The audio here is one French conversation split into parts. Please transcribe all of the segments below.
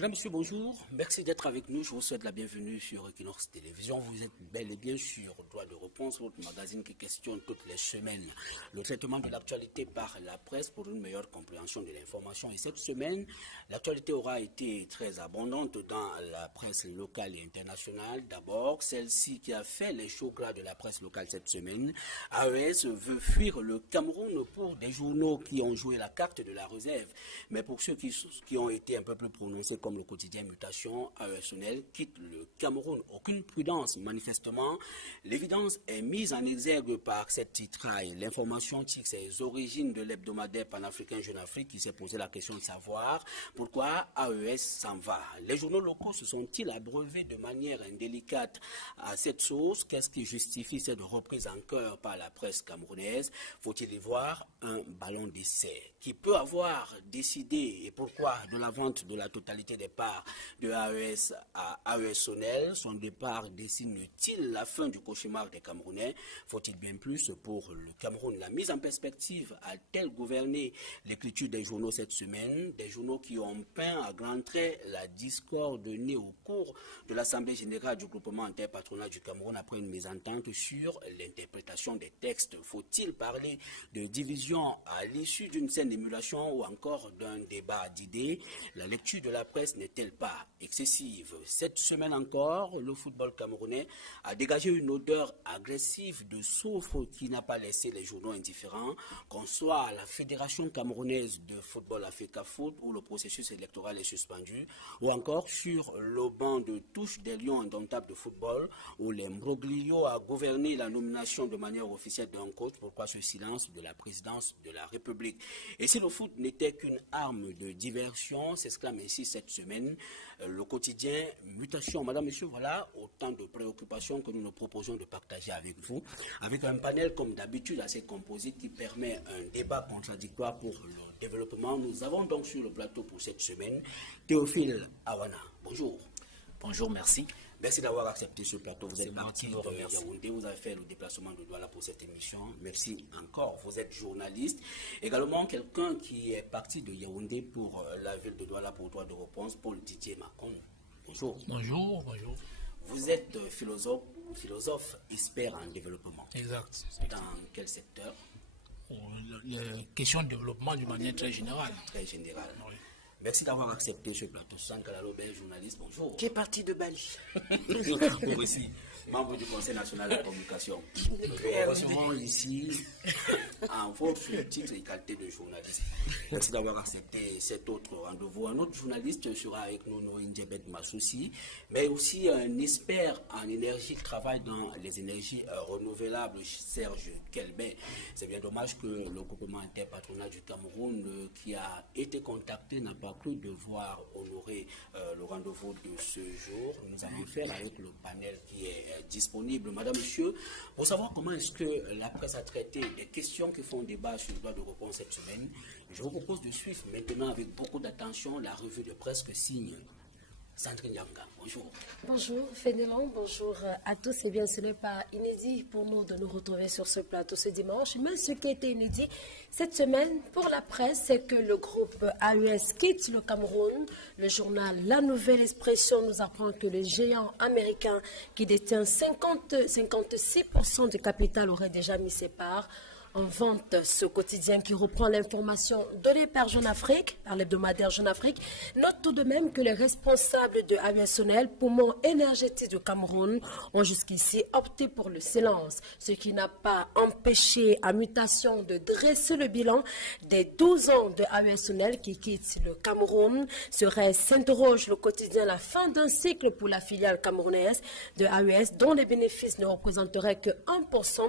Madame, Monsieur, bonjour. Merci d'être avec nous. Je vous souhaite la bienvenue sur Equinox Télévision. Vous êtes bel et bien sur Droit de réponse, votre magazine qui questionne toutes les semaines le traitement de l'actualité par la presse pour une meilleure compréhension de l'information. Et cette semaine, l'actualité aura été très abondante dans la presse locale et internationale. D'abord, celle-ci qui a fait les chauds gras de la presse locale cette semaine. AES veut fuir le Cameroun pour des journaux qui ont joué la carte de la réserve. Mais pour ceux qui ont été un peu plus prononcés comme le quotidien Mutation, AESonnel quitte le Cameroun. Aucune prudence, manifestement. L'évidence est mise en exergue par cette titraille. L'information tire ses origines de l'hebdomadaire panafricain Jeune Afrique qui s'est posé la question de savoir pourquoi AES s'en va. Les journaux locaux se sont-ils abreuvés de manière indélicate à cette source? Qu'est-ce qui justifie cette reprise en cœur par la presse camerounaise? Faut-il y voir un ballon d'essai? Qui peut avoir décidé et pourquoi de la vente de la totalité des parts de AES à AESonnel? Son départ dessine-t-il la fin du cauchemar des Camerounais? Faut-il bien plus pour le Cameroun? La mise en perspective a-t-elle gouverné l'écriture des journaux cette semaine? Des journaux qui ont peint à grands traits la discorde née au cours de l'Assemblée générale du groupement interpatronal du Cameroun après une mésentente sur l'interprétation des textes. Faut-il parler de division à l'issue d'une scène d'émulation ou encore d'un débat d'idées? La lecture de la presse n'est-elle pas excessive? Cette semaine encore, le football camerounais a dégagé une odeur agressive de soufre qui n'a pas laissé les journaux indifférents, qu'on soit à la Fédération camerounaise de football Africa Foot où le processus électoral est suspendu, ou encore sur le banc de touche des Lions indomptables de football où l'imbroglio a gouverné la nomination de manière officielle d'un coach. Pourquoi ce silence de la présidence de la République? Et si le foot n'était qu'une arme de diversion, s'exclame ainsi cette semaine le quotidien Mutation. Madame, Monsieur, voilà autant de préoccupations que nous nous proposons de partager avec vous, avec un panel comme d'habitude assez composé qui permet un débat contradictoire pour le développement. Nous avons donc sur le plateau pour cette semaine Théophile Awana. Bonjour. Bonjour, merci. Merci d'avoir accepté ce plateau. Vous êtes parti de Yaoundé, vous avez fait le déplacement de Douala pour cette émission. Merci encore. Vous êtes journaliste. Également, quelqu'un qui est parti de Yaoundé pour la ville de Douala pour droit de réponse, Paul Didier Macon. Bonjour. Bonjour, bonjour. Vous êtes philosophe expert en développement. Exact. Dans quel secteur? Les questions de développement d'une manière très générale. Très générale. Oui. Merci d'avoir accepté ce plateau. Susan Kalalo, journaliste, bonjour. Qui est parti de Bali. Vous aussi, membre du Conseil national de la communication. Nous recevons ici en votre titre et qualité de journaliste. Merci d'avoir accepté cet autre rendez-vous. Un autre journaliste sera avec nous, Noindjebet Massoussi, mais aussi un expert en énergie qui travaille dans les énergies renouvelables, Serge Kelbet. C'est bien dommage que le groupement interpatronal du Cameroun qui a été contacté n'a pas cru devoir honorer le rendez-vous de ce jour. Nous allons faire avec le panel qui est disponible. Madame, Monsieur, pour savoir comment est-ce que la presse a traité des questions qui font débat sur le droit de réponse cette semaine, je vous propose de suivre maintenant avec beaucoup d'attention la revue de presse que signe Sandrine Yanga. Bonjour. Bonjour Fénélon, bonjour à tous. Eh bien, ce n'est pas inédit pour nous de nous retrouver sur ce plateau ce dimanche. Mais ce qui était inédit cette semaine pour la presse, c'est que le groupe AES quitte le Cameroun. Le journal La Nouvelle Expression nous apprend que le géant américain qui détient 56% du capital aurait déjà mis ses parts en vente. Ce quotidien qui reprend l'information donnée par Jeune Afrique, par l'hebdomadaire Jeune Afrique, note tout de même que les responsables de AESonnel, poumon énergétique du Cameroun, ont jusqu'ici opté pour le silence, ce qui n'a pas empêché à Mutation de dresser le bilan des 12 ans de AESonnel qui quitte le Cameroun. S'interroge le quotidien la fin d'un cycle pour la filiale camerounaise de AES dont les bénéfices ne représenteraient que 1%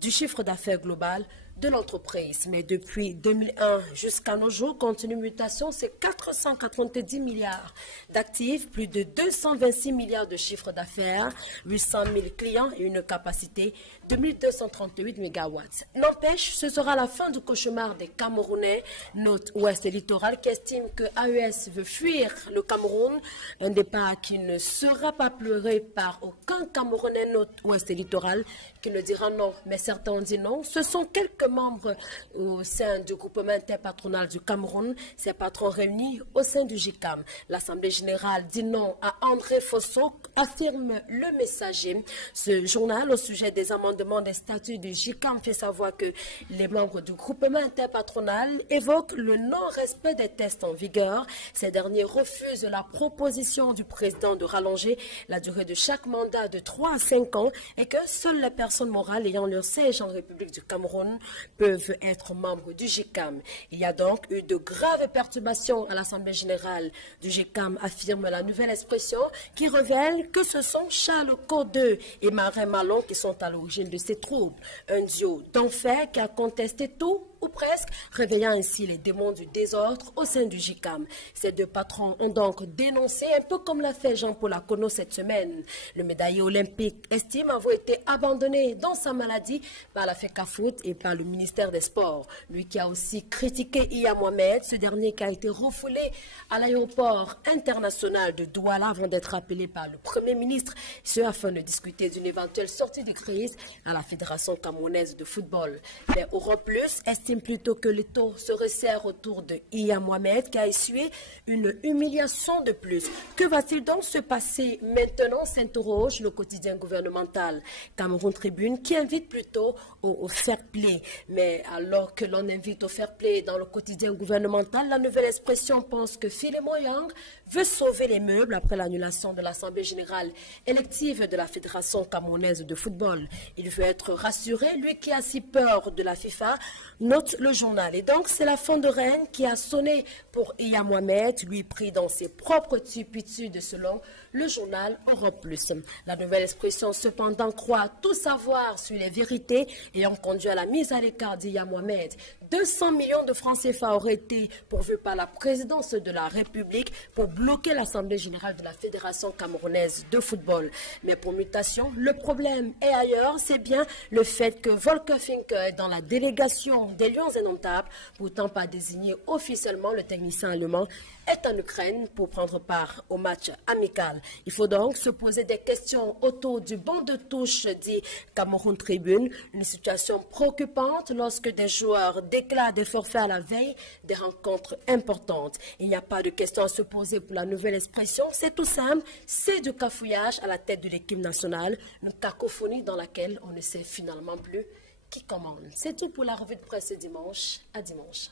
du chiffre d'affaires global de l'entreprise. Mais depuis 2001 jusqu'à nos jours, compte tenu Mutation, c'est 490 milliards d'actifs, plus de 226 milliards de chiffre d'affaires, 800 000 clients et une capacité 2238 MW. N'empêche, ce sera la fin du cauchemar des Camerounais, note Ouest Littoral, qui estime que AES veut fuir le Cameroun, un départ qui ne sera pas pleuré par aucun Camerounais, note Ouest Littoral, qui ne dira non, mais certains ont dit non. Ce sont quelques membres au sein du groupement interpatronal du Cameroun, ces patrons réunis au sein du GICAM. L'Assemblée générale dit non à André Fosso, affirme le Messager. Ce journal, au sujet des amendements des statuts du GICAM, fait savoir que les membres du groupement interpatronal évoquent le non-respect des tests en vigueur. Ces derniers refusent la proposition du président de rallonger la durée de chaque mandat de 3 à 5 ans et que seules les personnes morales ayant leur siège en République du Cameroun peuvent être membres du GICAM. Il y a donc eu de graves perturbations à l'Assemblée générale du GICAM, affirme la nouvelle expression qui révèle que ce sont Charles Codeux et Marin Malon qui sont à l'origine de ces troubles. Un duo d'enfer qui a contesté tout ou presque, réveillant ainsi les démons du désordre au sein du GICAM. Ces deux patrons ont donc dénoncé, un peu comme l'a fait Jean-Paul Akono cette semaine. Le médaillé olympique estime avoir été abandonné dans sa maladie par la FECAFOOT et par le ministère des Sports. Lui qui a aussi critiqué Iya Mohamed, ce dernier qui a été refoulé à l'aéroport international de Douala avant d'être appelé par le Premier ministre, ce afin de discuter d'une éventuelle sortie de crise à la Fédération camerounaise de football. Mais Europe Plus estime plutôt que le taux se resserre autour de Iya Mohamed qui a essuyé une humiliation de plus. Que va-t-il donc se passer maintenant, s'interroge le quotidien gouvernemental Cameroun Tribune qui invite plutôt au fair play. Mais alors que l'on invite au fair play dans le quotidien gouvernemental, la nouvelle expression pense que Philemon Yang veut sauver les meubles après l'annulation de l'Assemblée générale élective de la Fédération camerounaise de football. Il veut être rassuré, lui qui a si peur de la FIFA, note le journal. Et donc, c'est la fin de règne qui a sonné pour Iya Mohamed, lui pris dans ses propres turpitudes selon le journal Europe Plus. La nouvelle expression, cependant, croit tout savoir sur les vérités ayant conduit à la mise à l'écart d'Iya Mohamed. 200 millions de francs CFA auraient été pourvus par la présidence de la République pour bloquer l'Assemblée générale de la Fédération camerounaise de football. Mais pour mutation, le problème est ailleurs. C'est bien le fait que Volker Finke est dans la délégation des Lions indomptables, pourtant pas désigné officiellement. Le technicien allemand est en Ukraine pour prendre part au match amical. Il faut donc se poser des questions autour du banc de touche, dit Cameroun Tribune. Une situation préoccupante lorsque des joueurs déclarent des forfaits à la veille des rencontres importantes. Il n'y a pas de question à se poser pour la nouvelle expression. C'est tout simple, c'est du cafouillage à la tête de l'équipe nationale, une cacophonie dans laquelle on ne sait finalement plus qui commande. C'est tout pour la revue de presse dimanche. À dimanche.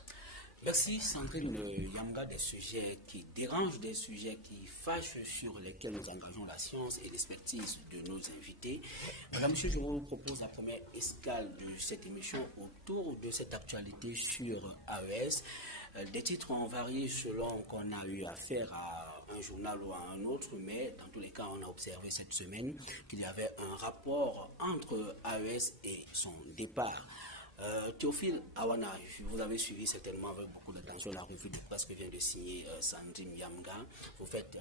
Merci Sandrine Yamga, des sujets qui dérangent, des sujets qui fâchent, sur lesquels nous engageons la science et l'expertise de nos invités. Madame, monsieur, je vous propose la première escale de cette émission autour de cette actualité sur AES. Des titres ont varié selon qu'on a eu affaire à un journal ou à un autre, mais dans tous les cas, on a observé cette semaine qu'il y avait un rapport entre AES et son départ. Théophile Awana, vous avez suivi certainement avec beaucoup d'attention la revue de presse que vient de signer Sandrine Yamga. Vous faites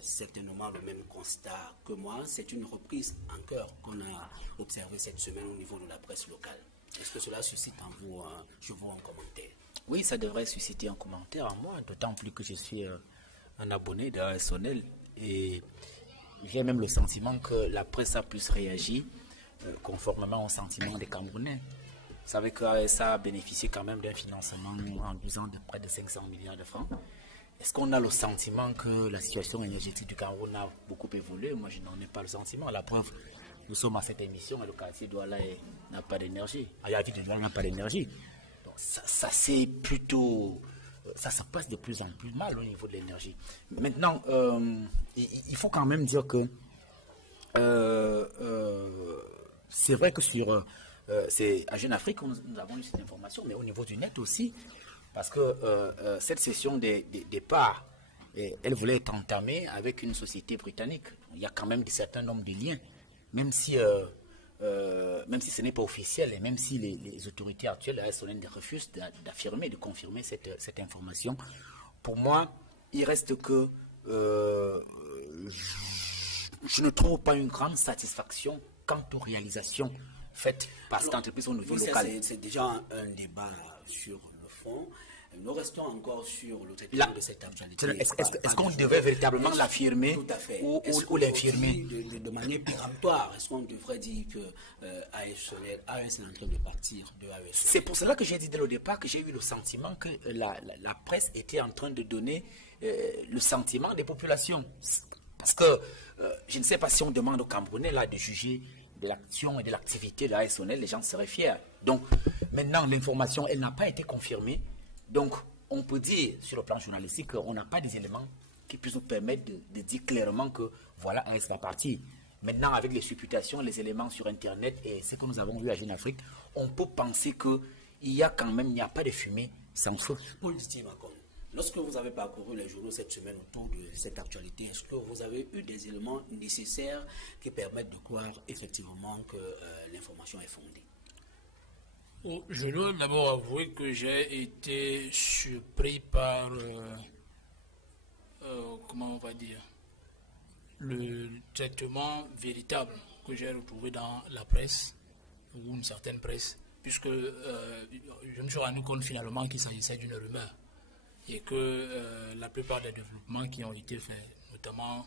certainement le même constat que moi. C'est une reprise en cœur qu'on a observée cette semaine au niveau de la presse locale. Est-ce que cela suscite en vous, je vois, un commentaire? Oui, ça devrait susciter un commentaire en moi, d'autant plus que je suis un abonné de ASONEL et j'ai même le sentiment que la presse a plus réagi conformément au sentiment des Camerounais. Vous savez que ASA a bénéficié quand même d'un financement en 10 ans de près de 500 milliards de francs. Est-ce qu'on a le sentiment que la situation énergétique du Cameroun a beaucoup évolué? Moi, je n'en ai pas le sentiment. La preuve, nous sommes à cette émission et le quartier Douala n'a pas d'énergie. La ville de Douala n'a pas d'énergie. Donc ça c'est plutôt... Ça se passe de plus en plus mal au niveau de l'énergie. Maintenant, il faut quand même dire que c'est vrai que sur... c'est à Jeune Afrique que nous avons eu cette information, mais au niveau du net aussi, parce que cette session des parts, elle voulait être entamée avec une société britannique. Il y a quand même un certain nombre de liens, même si ce n'est pas officiel et même si les autorités actuelles de la SONEL refusent d'affirmer, de confirmer cette information. Pour moi, il reste que je ne trouve pas une grande satisfaction quant aux réalisations faites par cette entreprise au niveau local. C'est déjà un débat sur le fond. Nous restons encore sur le traitement de cette actualité. Est-ce qu'on devrait véritablement l'affirmer ou l'infirmer de manière péremptoire? Est-ce qu'on devrait dire que AES est en train de partir de AES? C'est pour cela que j'ai dit dès le départ que j'ai eu le sentiment que la presse était en train de donner le sentiment des populations. Parce que je ne sais pas si on demande aux Camerounais là, de juger de l'action et de l'activité de AES, les gens seraient fiers. Donc maintenant, l'information, elle n'a pas été confirmée. Donc, on peut dire, sur le plan journalistique, qu'on n'a pas des éléments qui puissent nous permettre de dire clairement que voilà, AES va partir. Maintenant, avec les supputations, les éléments sur Internet et ce que nous avons vu à Jeune Afrique, on peut penser qu'il y a quand même, il n'y a pas de fumée sans feu. Paul Didier-Macon, lorsque vous avez parcouru les journaux cette semaine autour de cette actualité, est-ce que vous avez eu des éléments nécessaires qui permettent de croire effectivement que l'information est fondée? Je dois d'abord avouer que j'ai été surpris par, comment on va dire, le traitement véritable que j'ai retrouvé dans la presse, ou une certaine presse, puisque je me suis rendu compte finalement qu'il s'agissait d'une rumeur, et que la plupart des développements qui ont été faits, notamment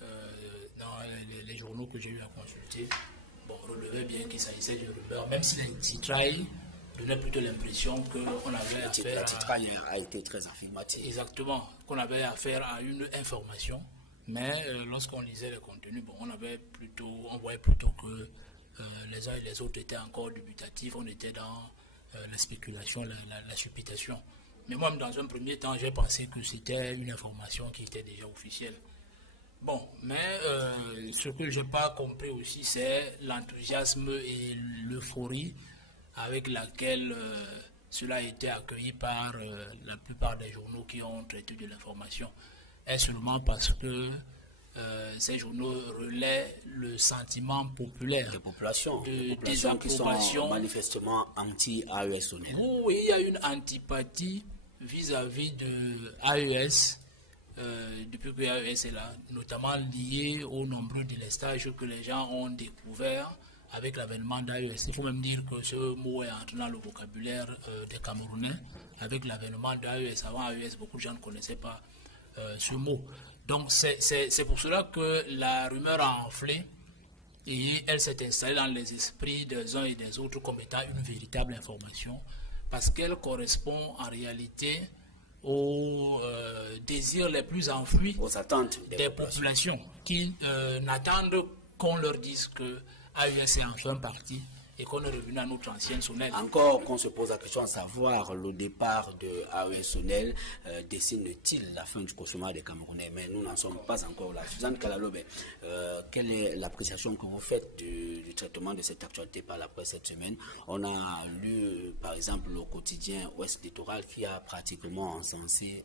dans les journaux que j'ai eu à consulter, relevait bien qu'il s'agissait d'une rumeur, même si les titrailles donnaient plutôt l'impression qu'on avait affaire à... La titraille a été très affirmative. Exactement, qu'on avait affaire à une information, mais lorsqu'on lisait les contenus, on voyait plutôt que les uns et les autres étaient encore dubitatifs, on était dans la spéculation, la supputation. Mais moi, dans un premier temps, j'ai pensé que c'était une information qui était déjà officielle. Bon, mais ce que je n'ai pas compris aussi, c'est l'enthousiasme et l'euphorie avec laquelle cela a été accueilli par la plupart des journaux qui ont traité de l'information. Est-ce seulement parce que ces journaux relaient le sentiment populaire des populations qui sont manifestement anti-AES? Oui, il y a une antipathie vis-à-vis de AES. Depuis que AES est là, notamment lié au nombreux délestages que les gens ont découvert avec l'avènement d'AES. Il faut même dire que ce mot est entré dans le vocabulaire des Camerounais avec l'avènement d'AES. Avant AES, beaucoup de gens ne connaissaient pas ce mot. Donc c'est pour cela que la rumeur a enflé et elle s'est installée dans les esprits des uns et des autres comme étant une véritable information parce qu'elle correspond en réalité aux désirs les plus enfouis, aux attentes des populations qui n'attendent qu'on leur dise que AES est enfin parti et qu'on est revenu à notre ancienne Sonel. Encore qu'on se pose la question de savoir le départ de AES Sonel dessine-t-il la fin du cauchemar des Camerounais? Mais nous n'en sommes pas encore là. Suzanne Kalalobe, quelle est l'appréciation que vous faites du traitement de cette actualité par la presse cette semaine? On a lu par exemple le quotidien Ouest Littoral qui a pratiquement encensé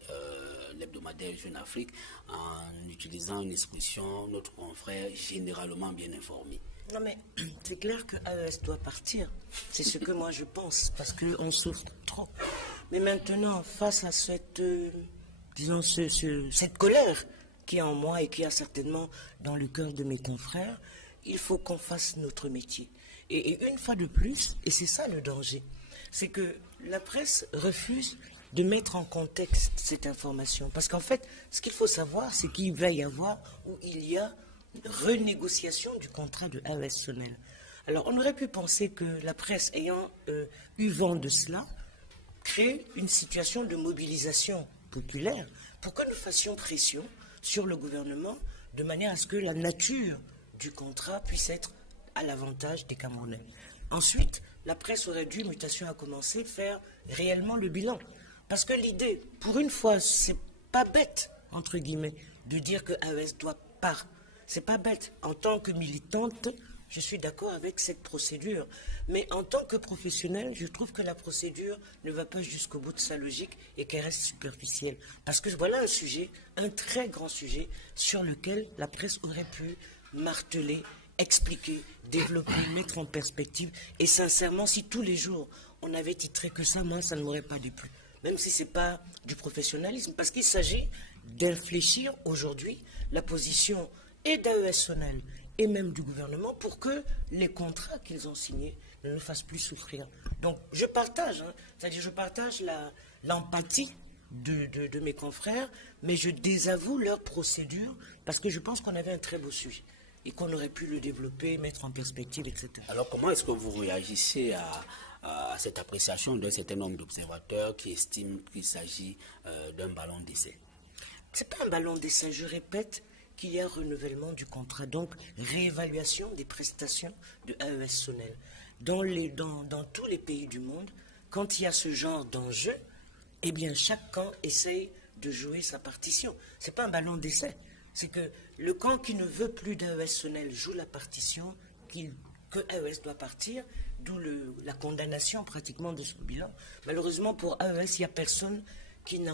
l'hebdomadaire Jeune Afrique en utilisant une expression notre confrère généralement bien informé. Non mais c'est clair que AES doit partir. C'est ce que moi je pense, parce qu'on souffre trop. Mais maintenant, face à cette, disons, cette colère qui est en moi et qui est certainement dans le cœur de mes confrères, il faut qu'on fasse notre métier. Et une fois de plus, et c'est ça le danger, c'est que la presse refuse de mettre en contexte cette information. Parce qu'en fait, ce qu'il faut savoir, c'est qu'il va y avoir, ou il y a, renégociation du contrat de AES Sonel. Alors, on aurait pu penser que la presse, ayant eu vent de cela, crée une situation de mobilisation populaire pour que nous fassions pression sur le gouvernement de manière à ce que la nature du contrat puisse être à l'avantage des Camerounais. Ensuite, la presse aurait dû, mutation a commencé, faire réellement le bilan. Parce que l'idée, pour une fois, c'est pas bête, entre guillemets, de dire que AES doit partir. C'est pas bête. En tant que militante, je suis d'accord avec cette procédure. Mais en tant que professionnelle, je trouve que la procédure ne va pas jusqu'au bout de sa logique et qu'elle reste superficielle. Parce que voilà un sujet, un très grand sujet, sur lequel la presse aurait pu marteler, expliquer, développer, mettre en perspective. Et sincèrement, si tous les jours, on avait titré que ça, moi, ça ne m'aurait pas déplu. Même si ce n'est pas du professionnalisme. Parce qu'il s'agit d'infléchir aujourd'hui la position et d'AES Sonel et même du gouvernement pour que les contrats qu'ils ont signés ne nous fassent plus souffrir. Donc je partage, c'est-à-dire je partage l'empathie de mes confrères, mais je désavoue leur procédure parce que je pense qu'on avait un très beau sujet et qu'on aurait pu le développer, mettre en perspective, etc. Alors comment est-ce que vous réagissez à cette appréciation d'un certain nombre d'observateurs qui estiment qu'il s'agit d'un ballon d'essai? Ce n'est pas un ballon d'essai, je répète qu'il y a renouvellement du contrat, donc réévaluation des prestations de AES Sonel. Dans tous les pays du monde, quand il y a ce genre d'enjeu, eh bien chaque camp essaye de jouer sa partition. Ce n'est pas un ballon d'essai, c'est que le camp qui ne veut plus d'AES Sonel joue la partition que AES doit partir, d'où la condamnation pratiquement de son bilan. Malheureusement pour AES, il n'y a personne qui a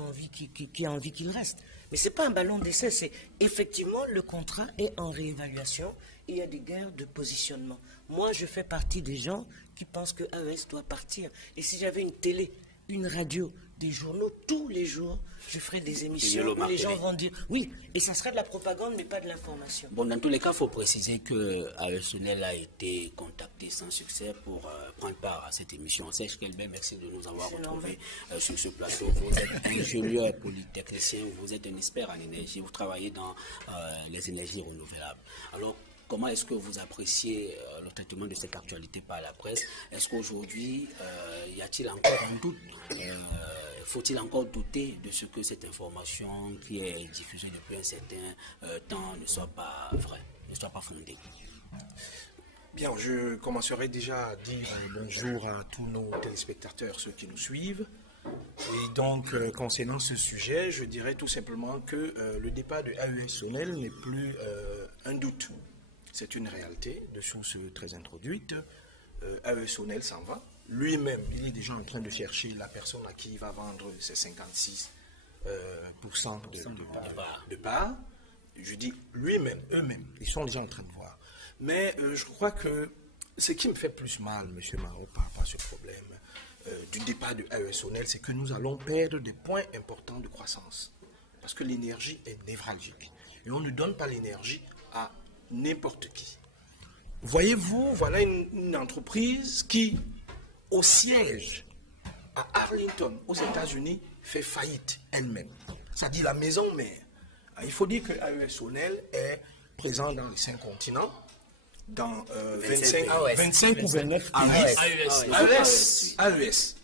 envie qu'il reste. Mais ce n'est pas un ballon d'essai, c'est effectivement le contrat est en réévaluation et il y a des guerres de positionnement. Moi, je fais partie des gens qui pensent que AES doit partir. Et si j'avais une télé, une radio, des journaux, tous les jours, je ferais des émissions où les gens vont dire oui, et ça serait de la propagande, mais pas de l'information. Bon, dans tous les cas, il faut préciser que AES Sonel a été contacté sans succès pour prendre part à cette émission. Serge Kelbert, merci de nous avoir retrouvés sur ce plateau. Vous êtes ingénieur polytechnicien, vous êtes un expert en énergie, vous travaillez dans les énergies renouvelables. Alors, comment est-ce que vous appréciez le traitement de cette actualité par la presse? Est-ce qu'aujourd'hui, y a-t-il encore un doute? Faut-il encore douter de ce que cette information qui est diffusée depuis un certain temps ne soit pas vraie, ne soit pas fondée? Bien, je commencerai déjà à dire bonjour à tous nos téléspectateurs, ceux qui nous suivent. Et donc, concernant ce sujet, je dirais tout simplement que le départ de AES Sonel n'est plus un doute. C'est une réalité de source très introduite. AES Sonel s'en va. Lui-même, il est déjà en train de chercher la personne à qui il va vendre ses 56% de part. Je dis lui-même, eux-mêmes, ils sont déjà en train de voir. Mais je crois que ce qui me fait plus mal, M. Maro, par rapport à ce problème du départ de AES Sonel, c'est que nous allons perdre des points importants de croissance. Parce que l'énergie est névralgique. Et on ne donne pas l'énergie à n'importe qui. Voyez-vous, voilà une entreprise qui, au siège à Arlington, aux États-Unis, fait faillite elle-même. Ça dit la maison mère. Il faut dire que AES Sonel est présent dans les 5 continents, dans 25 ou 29 pays. AES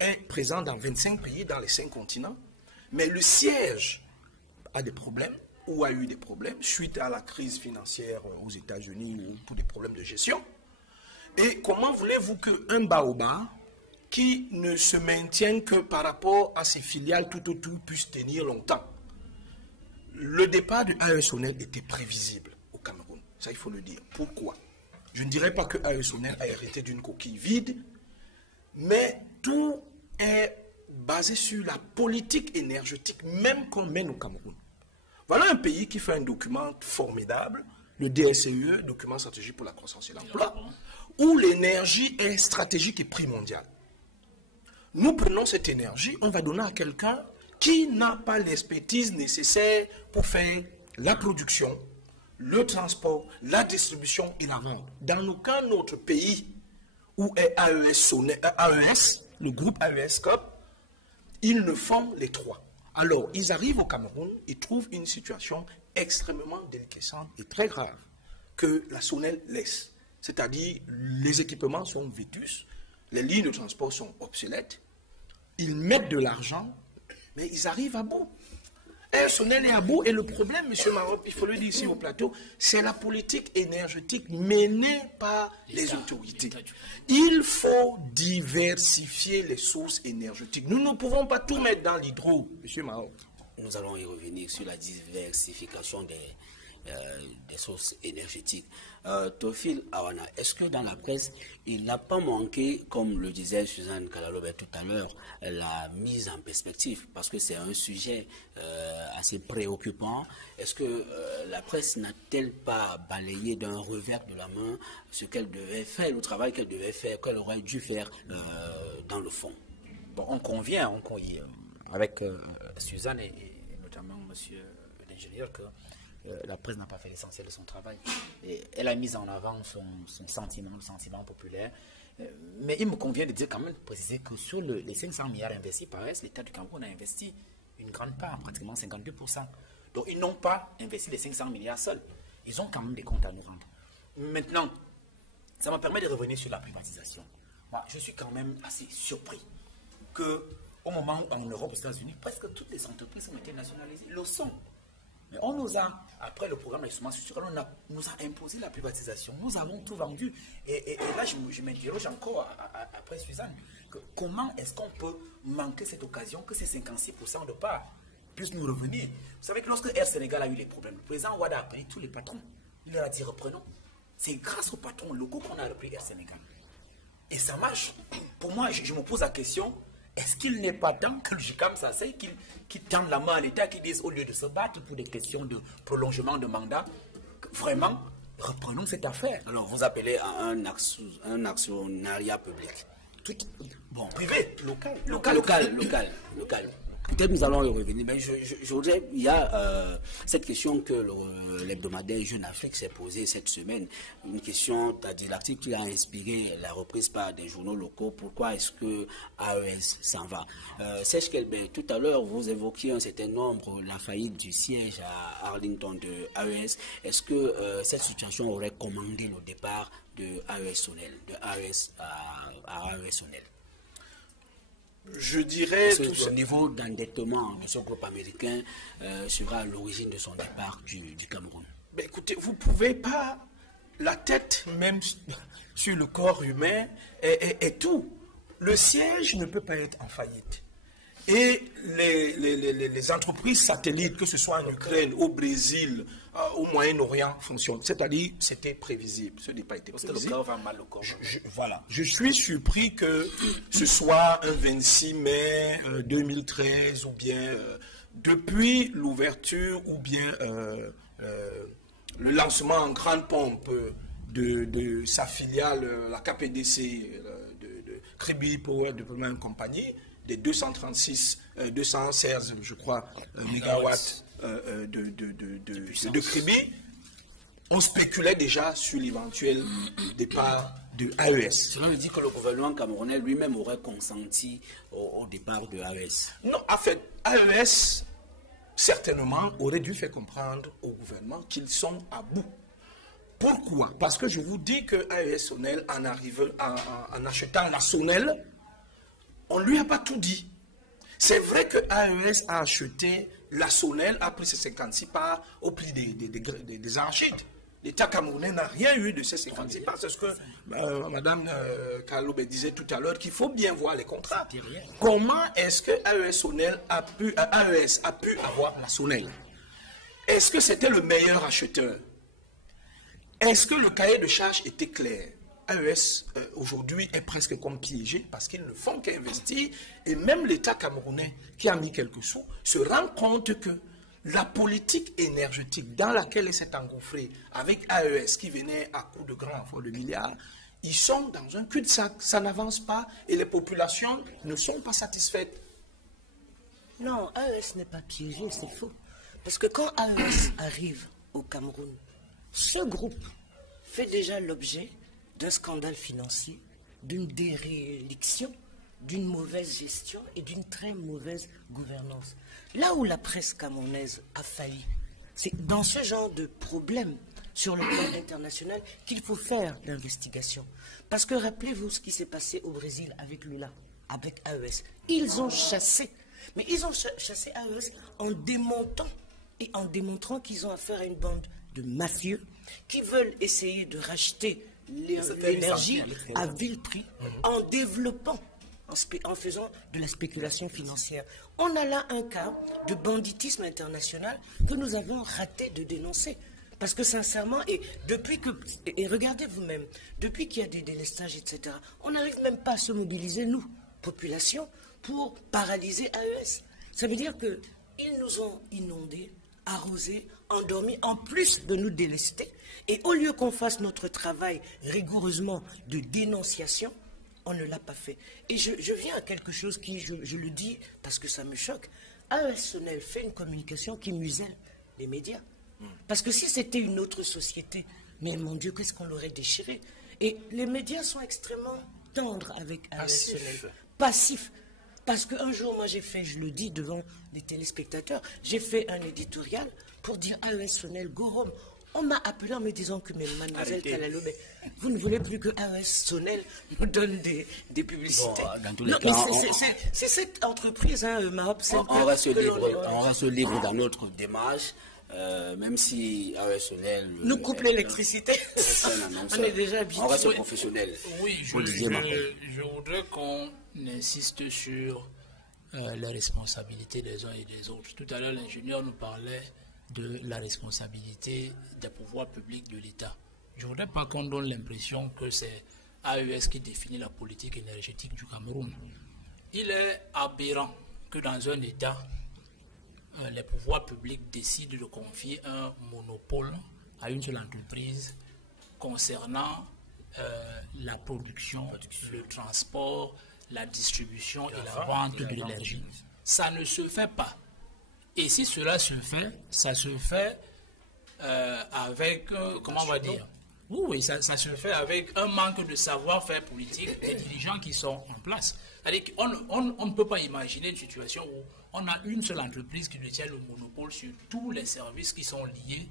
est présent dans 25 pays dans les 5 continents, mais le siège a des problèmes ou a eu des problèmes suite à la crise financière aux États-Unis ou pour des problèmes de gestion. Et comment voulez-vous qu'un baobab qui ne se maintienne que par rapport à ses filiales tout autour puisse tenir longtemps? Le départ de AES Sonel était prévisible au Cameroun. Ça, il faut le dire. Pourquoi? Je ne dirais pas que AES Sonel a hérité d'une coquille vide, mais tout est basé sur la politique énergétique même qu'on mène au Cameroun. Voilà un pays qui fait un document formidable, le DSCE, document stratégique pour la croissance et l'emploi, où l'énergie est stratégique et primordiale. Nous prenons cette énergie, on va donner à quelqu'un qui n'a pas l'expertise nécessaire pour faire la production, le transport, la distribution et la vente. Dans aucun autre pays où est AES, le groupe AES Corp, ils ne font les trois. Alors, ils arrivent au Cameroun, ils trouvent une situation extrêmement déliquescente et très grave que la Sonel laisse. C'est-à-dire, les équipements sont vétus, les lignes de transport sont obsolètes, ils mettent de l'argent, mais ils arrivent à bout. AES Sonel est à bout, et le problème, M. Maroc, il faut le dire ici au plateau, c'est la politique énergétique menée par les autorités. Il faut diversifier les sources énergétiques. Nous ne pouvons pas tout mettre dans l'hydro, M. Maroc. Nous allons y revenir sur la diversification des sources énergétiques. Théophile Awana, est-ce que dans la presse, il n'a pas manqué, comme le disait Suzanne Kalalobert tout à l'heure, la mise en perspective? Parce que c'est un sujet assez préoccupant. Est-ce que la presse n'a-t-elle pas balayé d'un revers de la main ce qu'elle devait faire, le travail qu'elle devait faire, qu'elle aurait dû faire dans le fond? Bon, on convient avec Suzanne et notamment monsieur l'ingénieur que la presse n'a pas fait l'essentiel de son travail. Et elle a mis en avant son sentiment, le sentiment populaire. Mais il me convient de dire quand même, de préciser que sur les 500 milliards investis par AES, l'État du Cameroun a investi une grande part, pratiquement 52%. Donc ils n'ont pas investi les 500 milliards seuls. Ils ont quand même des comptes à nous rendre. Maintenant, ça me permet de revenir sur la privatisation. Moi, je suis quand même assez surpris qu'au moment où en Europe, aux États-Unis, presque toutes les entreprises ont été nationalisées, le sont. Mais on nous a, après le programme d'ajustement structurel, on nous a imposé la privatisation. Nous avons tout vendu. Et là, je m'interroge encore après Suzanne. Comment est-ce qu'on peut manquer cette occasion que ces 56% de parts puissent nous revenir? Vous savez que lorsque Air Sénégal a eu les problèmes, le président Ouad a appelé tous les patrons. Il leur a dit reprenons. C'est grâce aux patrons locaux qu'on a repris Air Sénégal. Et ça marche. Pour moi, je me pose la question, est-ce qu'il n'est pas temps que le GICAM s'asseye, qu'il tende la main à l'État, qu'il dise au lieu de se battre pour des questions de prolongement de mandat, vraiment, reprenons cette affaire. Alors, vous appelez à un actionnariat public. Bon, privé, Local. Peut-être nous allons y revenir, mais je voudrais, il y a cette question que l'hebdomadaire Jeune Afrique s'est posée cette semaine, une question, c'est-à-dire l'article qui a inspiré la reprise par des journaux locaux, pourquoi est-ce que AES s'en va? Serge Kelbert, tout à l'heure, vous évoquiez un certain nombre, la faillite du siège à Arlington de AES. Est-ce que cette situation aurait commandé le départ de AES Sonel, de AES à AES Sonel? Je dirais que ce niveau d'endettement de ce groupe américain sera à l'origine de son départ du Cameroun. Ben écoutez, vous ne pouvez pas, la tête même sur le corps humain est tout. Le siège ne peut pas être en faillite. Et les entreprises satellites, que ce soit en Ukraine, au Brésil, au Moyen-Orient, fonctionnent. C'est-à-dire, c'était prévisible. Ce n'est pas été prévisible. Parce que le corps va mal au corps. Voilà. Je suis surpris que ce soit un 26 mai 2013 ou bien depuis l'ouverture ou bien le lancement en grande pompe de sa filiale, la KPDC, de Kribi Power Development Company, des 216, je crois, mégawatts de Kribi, on spéculait déjà sur l'éventuel départ de AES. Cela veut dire que le gouvernement camerounais lui-même aurait consenti au départ de AES. Non, en fait, AES, certainement, aurait dû faire comprendre au gouvernement qu'ils sont à bout. Pourquoi? Parce que je vous dis que AES Sonel, en achetant la Sonel, on ne lui a pas tout dit. C'est vrai que AES a acheté la Sonel, a pris ses 56 parts au prix des arachides. L'État camerounais n'a rien eu de ces 56 parts. C'est ce que Mme Kaloube disait tout à l'heure, qu'il faut bien voir les contrats. Comment est-ce que AES a pu avoir la Sonel? Est-ce que c'était le meilleur acheteur? Est-ce que le cahier de charges était clair? AES, aujourd'hui, est presque comme piégé parce qu'ils ne font qu'investir. Et même l'État camerounais, qui a mis quelques sous, se rend compte que la politique énergétique dans laquelle il s'est engouffré, avec AES qui venait à coups de grands fonds de milliards, ils sont dans un cul-de-sac. Ça n'avance pas et les populations ne sont pas satisfaites. Non, AES n'est pas piégé, c'est faux. Parce que quand AES arrive au Cameroun, ce groupe fait déjà l'objet d'un scandale financier, d'une déréliction, d'une mauvaise gestion et d'une très mauvaise gouvernance. Là où la presse camerounaise a failli, c'est dans ce genre de problème sur le plan international qu'il faut faire l'investigation. Parce que rappelez-vous ce qui s'est passé au Brésil avec Lula, avec AES. Ils ont chassé, mais ils ont chassé AES en démontant et en démontrant qu'ils ont affaire à une bande de mafieux qui veulent essayer de racheter l'énergie à vil prix en développant, en faisant de la spéculation financière. On a là un cas de banditisme international que nous avons raté de dénoncer. Parce que sincèrement, et regardez vous-même, depuis qu'il y a des délestages, etc., on n'arrive même pas à se mobiliser, nous, population, pour paralyser AES. Ça veut dire qu'ils nous ont inondés, arrosés, endormis, en plus de nous délester. Et au lieu qu'on fasse notre travail rigoureusement de dénonciation, on ne l'a pas fait. Et je viens à quelque chose qui, je le dis parce que ça me choque. AES Sonel fait une communication qui muselle les médias. Parce que si c'était une autre société, mais mon Dieu, qu'est-ce qu'on l'aurait déchiré. Et les médias sont extrêmement tendres avec AES Sonnel. Passifs. Parce qu'un jour, moi, j'ai fait, je le dis devant les téléspectateurs, j'ai fait un éditorial pour dire AES Sonnel, go home. On m'a appelé en me disant que, mais mademoiselle Kalalo, vous ne voulez plus que AES Sonnel nous donne des publicités. Bon, dans tous les non, cas, c'est cette entreprise, hein, Mahop, on va se livrer dans notre démarche. Même si AES Sonnel nous coupe l'électricité, on est déjà habitué. On reste professionnel. Oui, je voudrais qu'on insiste sur les responsabilités des uns et des autres. Tout à l'heure, l'ingénieur nous parlait de la responsabilité des pouvoirs publics de l'État. Je ne voudrais pas qu'on donne l'impression que c'est AES qui définit la politique énergétique du Cameroun. Il est aberrant que dans un État, les pouvoirs publics décident de confier un monopole à une seule entreprise concernant la production, le transport, la distribution et la vente de l'énergie. Ça ne se fait pas. Et si cela se fait, ça se fait avec, comment on va dire, oui, ça se fait avec un manque de savoir-faire politique des dirigeants qui sont en place. C'est-à-dire qu'on ne peut pas imaginer une situation où on a une seule entreprise qui détient le monopole sur tous les services qui sont liés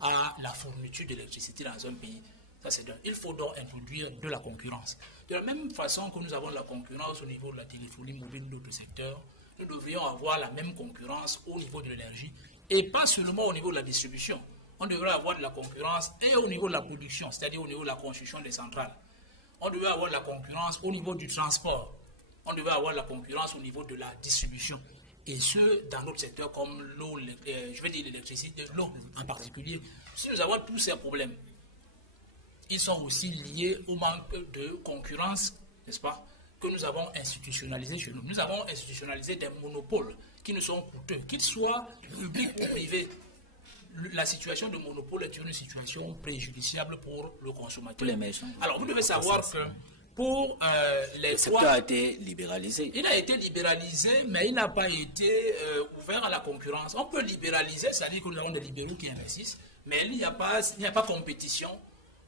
à la fourniture d'électricité dans un pays. Ça, c'est il faut donc introduire de la concurrence. De la même façon que nous avons la concurrence au niveau de la téléphonie mobile ou d'autres secteurs, nous devrions avoir la même concurrence au niveau de l'énergie et pas seulement au niveau de la distribution. On devrait avoir de la concurrence et au niveau de la production, c'est-à-dire au niveau de la construction des centrales. On devrait avoir de la concurrence au niveau du transport. On devrait avoir de la concurrence au niveau de la distribution. Et ce, dans d'autres secteurs comme l'eau, je vais dire l'électricité, l'eau en particulier. Si nous avons tous ces problèmes, ils sont aussi liés au manque de concurrence, n'est-ce pas, que nous avons institutionnalisé chez nous. Nous avons institutionnalisé des monopoles qui nous sont coûteux, qu'ils soient publics ou privés. La situation de monopole est une situation préjudiciable pour le consommateur. Alors, vous devez savoir que pour les le secteur a été libéralisé. Il a été libéralisé, mais il n'a pas été ouvert à la concurrence. On peut libéraliser, c'est-à-dire que nous avons des libéraux qui investissent, mais il n'y a pas compétition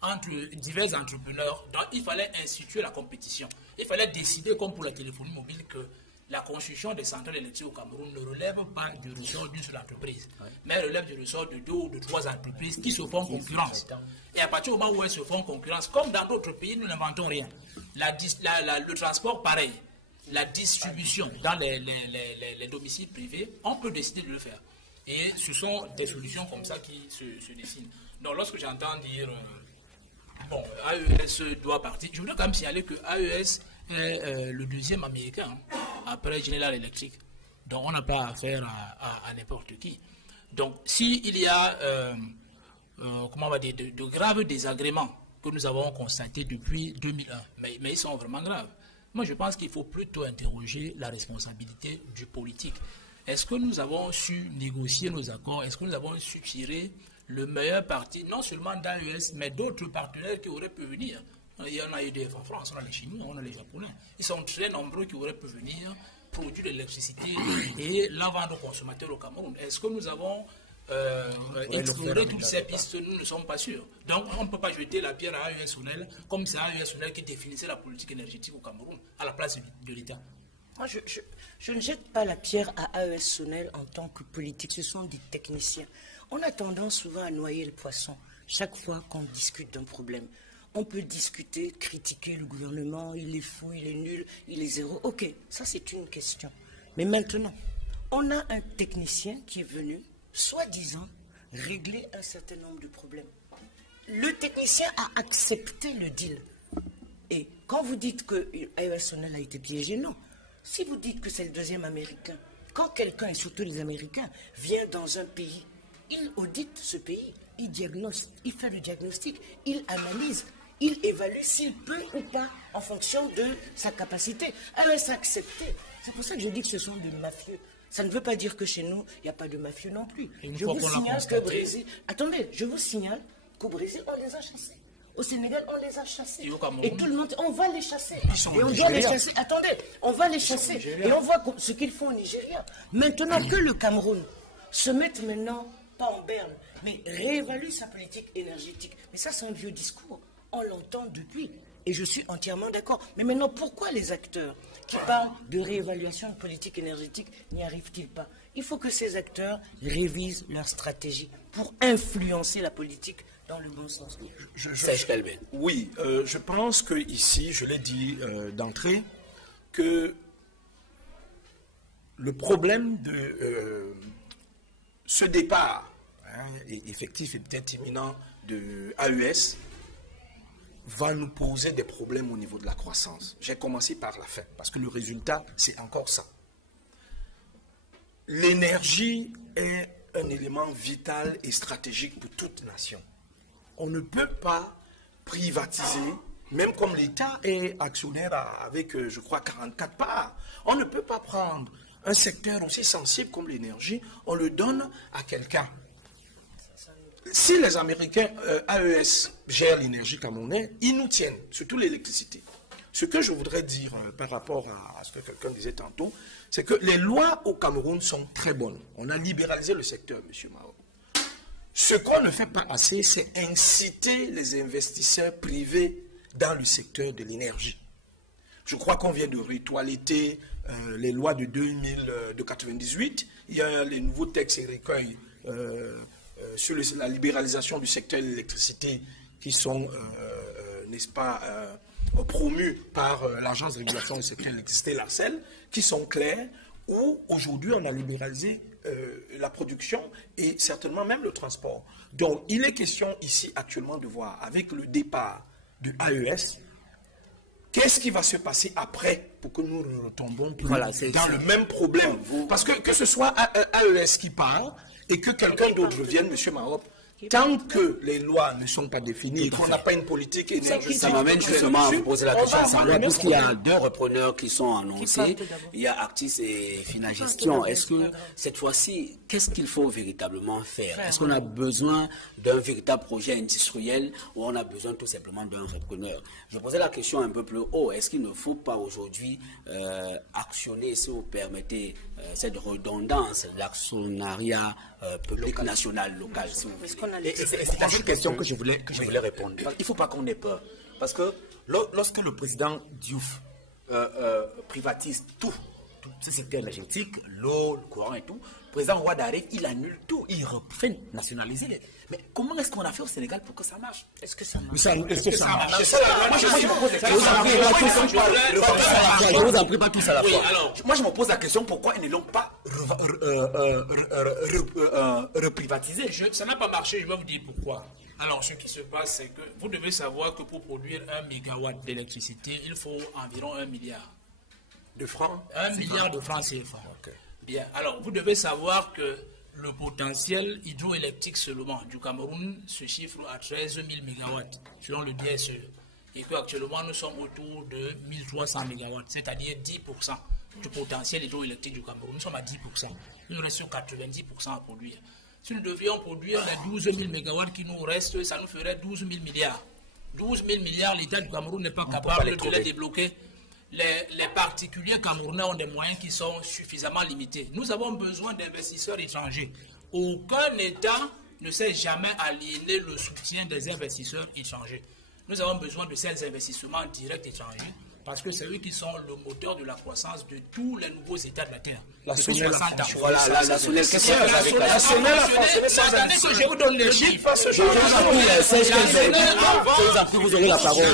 entre divers entrepreneurs. Donc, il fallait instituer la compétition. Il fallait décider, comme pour la téléphonie mobile, que la construction des centrales électriques au Cameroun ne relève pas du ressort d'une seule entreprise, mais relève du ressort de 2 ou de 3 entreprises qui se font concurrence. Et à partir du moment où elles se font concurrence, comme dans d'autres pays, nous n'inventons rien. Le transport, pareil. La distribution dans les domiciles privés, on peut décider de le faire. Et ce sont des solutions comme ça qui se dessinent. Donc, lorsque j'entends dire AES doit partir, je voudrais quand même signaler que AES est le deuxième américain après General Electric. Donc, on n'a pas affaire à n'importe qui. Donc, s'il y a comment on va dire, de graves désagréments que nous avons constatés depuis 2001, mais ils sont vraiment graves. Moi, je pense qu'il faut plutôt interroger la responsabilité du politique. Est-ce que nous avons su négocier nos accords? Est-ce que nous avons su tirer le meilleur parti, non seulement d'AES, mais d'autres partenaires qui auraient pu venir? Il y en a EDF en France, on a les Chinois, on a les Japonais. Ils sont très nombreux qui auraient pu venir produire de l'électricité et la vendre aux consommateurs au Cameroun. Est-ce que nous avons exploré toutes ces pistes? Nous ne sommes pas sûrs. Donc, on ne peut pas jeter la pierre à AES Sonnel comme c'est AES Sonnel qui définissait la politique énergétique au Cameroun à la place de l'État. Moi, je ne jette pas la pierre à AES Sonnel en tant que politique. Ce sont des techniciens. On a tendance souvent à noyer le poisson chaque fois qu'on discute d'un problème. On peut discuter, critiquer le gouvernement, il est fou, il est nul, il est zéro. Ok, ça c'est une question. Mais maintenant, on a un technicien qui est venu, soi-disant, régler un certain nombre de problèmes. Le technicien a accepté le deal. Et quand vous dites que AES Sonnel a été piégé, non. Si vous dites que c'est le deuxième américain, quand quelqu'un, et surtout les Américains, vient dans un pays, il audite ce pays, il fait le diagnostic, il analyse, il évalue s'il peut ou pas en fonction de sa capacité. AES a accepté. C'est pour ça que je dis que ce sont des mafieux. Ça ne veut pas dire que chez nous, il n'y a pas de mafieux non plus. Je vous signale qu'au Brésil... Attendez, je vous signale qu'au Brésil, on les a chassés. Au Sénégal, on les a chassés. Et tout le monde, on va les chasser. Et on doit les chasser. Attendez, on va les chasser. Et on voit ce qu'ils font au Nigeria. Maintenant que le Cameroun se mette maintenant pas en berne, mais réévalue sa politique énergétique. Mais ça, c'est un vieux discours. On l'entend depuis. Et je suis entièrement d'accord. Mais maintenant, pourquoi les acteurs qui parlent de réévaluation de politique énergétique n'y arrivent-ils pas? Il faut que ces acteurs révisent leur stratégie pour influencer la politique dans le bon sens. Oui, je pense que ici, je l'ai dit d'entrée, que le problème de ce départ effectif et peut-être imminent de AES va nous poser des problèmes au niveau de la croissance. J'ai commencé par la fin, parce que le résultat, c'est encore ça. L'énergie est un élément vital et stratégique pour toute nation. On ne peut pas privatiser, même comme l'État est actionnaire avec, je crois, 44 parts. On ne peut pas prendre un secteur aussi sensible comme l'énergie, on le donne à quelqu'un. Si les Américains, AES, gèrent l'énergie camerounaise, ils nous tiennent, surtout l'électricité. Ce que je voudrais dire par rapport à ce que quelqu'un disait tantôt, c'est que les lois au Cameroun sont très bonnes. On a libéralisé le secteur, M. Mao. Ce qu'on ne fait pas assez, c'est inciter les investisseurs privés dans le secteur de l'énergie. Je crois qu'on vient de retoiletter les lois de 98. Il y a les nouveaux textes et recueils sur la libéralisation du secteur de l'électricité qui sont, n'est-ce pas, promus par l'Agence de régulation du secteur de l'électricité, l'ARCEL, qui sont clairs, où aujourd'hui on a libéralisé la production et certainement même le transport. Donc il est question ici actuellement de voir avec le départ du AES, qu'est-ce qui va se passer après pour que nous ne retombons plus dans le même problème. Parce que ce soit AES qui parle et que quelqu'un d'autre vienne, M. Marop, tant que les lois ne sont pas définies et qu'on n'a pas une politique énergétique... Ça m'amène justement à vous poser la question. Parce qu'il y a deux repreneurs qui sont annoncés. Il y a Actis et Finagestion. Est-ce que cette fois-ci, qu'est-ce qu'il faut véritablement faire? Est-ce qu'on a besoin d'un véritable projet industriel ou on a besoin tout simplement d'un repreneur? Je posais la question un peu plus haut. Est-ce qu'il ne faut pas aujourd'hui actionner, si vous permettez, cette redondance, l'actionnariat public, national, local, si vous voulez? Et c'est à cette question que je voulais répondre. Il ne faut pas qu'on ait peur. Parce que lorsque le président Diouf privatise tout ce secteur énergétique, l'eau, le courant et tout, le président Ouad arrive, il annule tout, il refait nationaliser. Mais comment est-ce qu'on a fait au Sénégal pour que ça marche? Est-ce que ça marche? Est-ce que ça marche? Je vous en prie, pas tous à la fois. Moi, je me pose la question, pourquoi ils ne l'ont pas reprivatisé? Ça n'a pas marché, je vais vous dire pourquoi. Alors, ce qui se passe, c'est que vous devez savoir que pour produire 1 mégawatt d'électricité, il faut environ 1 milliard. De francs? 1 milliard de francs CFA. Okay. Bien. Alors, vous devez savoir que le potentiel hydroélectrique seulement du Cameroun se chiffre à 13 000 mégawatts, selon le DSE. Et qu'actuellement, nous sommes autour de 1300 mégawatts, c'est-à-dire 10% du potentiel hydroélectrique du Cameroun. Nous sommes à 10%. Nous restons 90% à produire. Si nous devions produire les 12 000 mégawatts qui nous restent, ça nous ferait 12 000 milliards. 12 000 milliards, l'État du Cameroun n'est pas capable de les débloquer. Les particuliers camerounais ont des moyens qui sont suffisamment limités. Nous avons besoin d'investisseurs étrangers. Aucun État ne s'est jamais aliéné le soutien des investisseurs étrangers. Nous avons besoin de ces investissements directs étrangers parce que c'est eux qui sont le moteur de la croissance de tous les nouveaux États de la Terre. Depuis 60 ans. Voilà, la SONEL, qu'est-ce qu'il y a avec la SONEL? Attendez que je vous donne les chiffres. La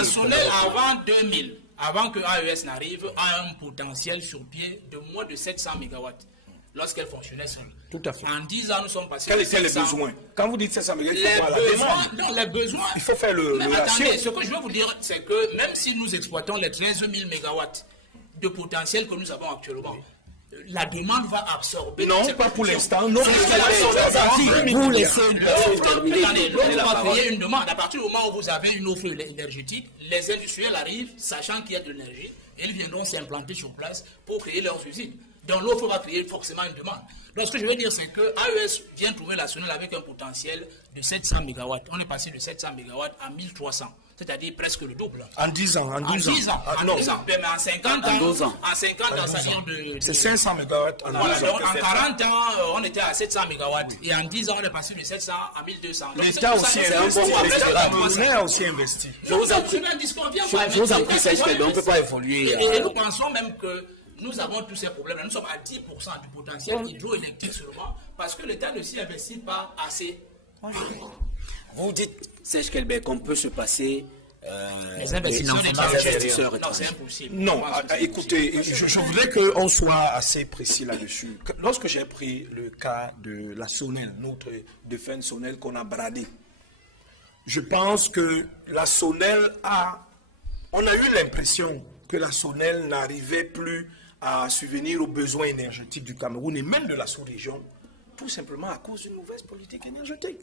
SONEL, avant 2000, avant que AES n'arrive, a un potentiel sur pied de moins de 700 mégawatts lorsqu'elle fonctionnait seule. Tout à fait. En 10 ans, nous sommes passés. Quels étaient les besoins? Quand vous dites 700 mégawatts, il faut voir la demande. Non, les besoins. Il faut faire le ratio. Attendez, ce que je veux vous dire, c'est que même si nous exploitons les 13 000 mégawatts de potentiel que nous avons actuellement, la demande va absorber. Non, pas pour l'instant. Non, vous laissez l'offre va créer une demande. À partir du moment où vous avez une offre énergétique, les industriels arrivent, sachant qu'il y a de l'énergie, et ils viendront s'implanter sur place pour créer leurs usines. Donc l'offre va créer forcément une demande. Donc ce que je veux dire, c'est que AES vient trouver la SONEL avec un potentiel de 700 MW. On est passé de 700 MW à 1300. c'est-à-dire presque le double. En 10 ans, en 12 ans. 10 ans, Ah, en non. 10 ans. Mais en 50 ans, En 12 ans. en 50 ans, ça vient de... C'est 500 mégawatts en 12 Voilà, donc ans. en 40 ans, on était à 700 mégawatts. Et en 10 ans, on est passé de 700 à 1200. Donc, L'État aussi c'est un investi. bon L'État investisseur. camerounais a aussi investi. Je vous en prie. Je vous en prie, Serge Kelbey, on ne peut pas évoluer. Et nous pensons même que nous avons tous ces problèmes. Nous sommes à 10% du potentiel hydroélectrique seulement parce que l'État ne s'y investit pas assez. Vous dites, Serge Kelbey, qu'on peut se passer Les investisseurs des étrangers. investisseurs Non, étrangers. c'est impossible. Non, écoutez, je voudrais qu'on soit assez précis là-dessus. Lorsque j'ai pris le cas de la Sonel, notre défunte Sonel qu'on a bradé, je pense que la Sonel on a eu l'impression que la Sonel n'arrivait plus à subvenir aux besoins énergétiques du Cameroun et même de la sous-région, tout simplement à cause d'une mauvaise politique énergétique.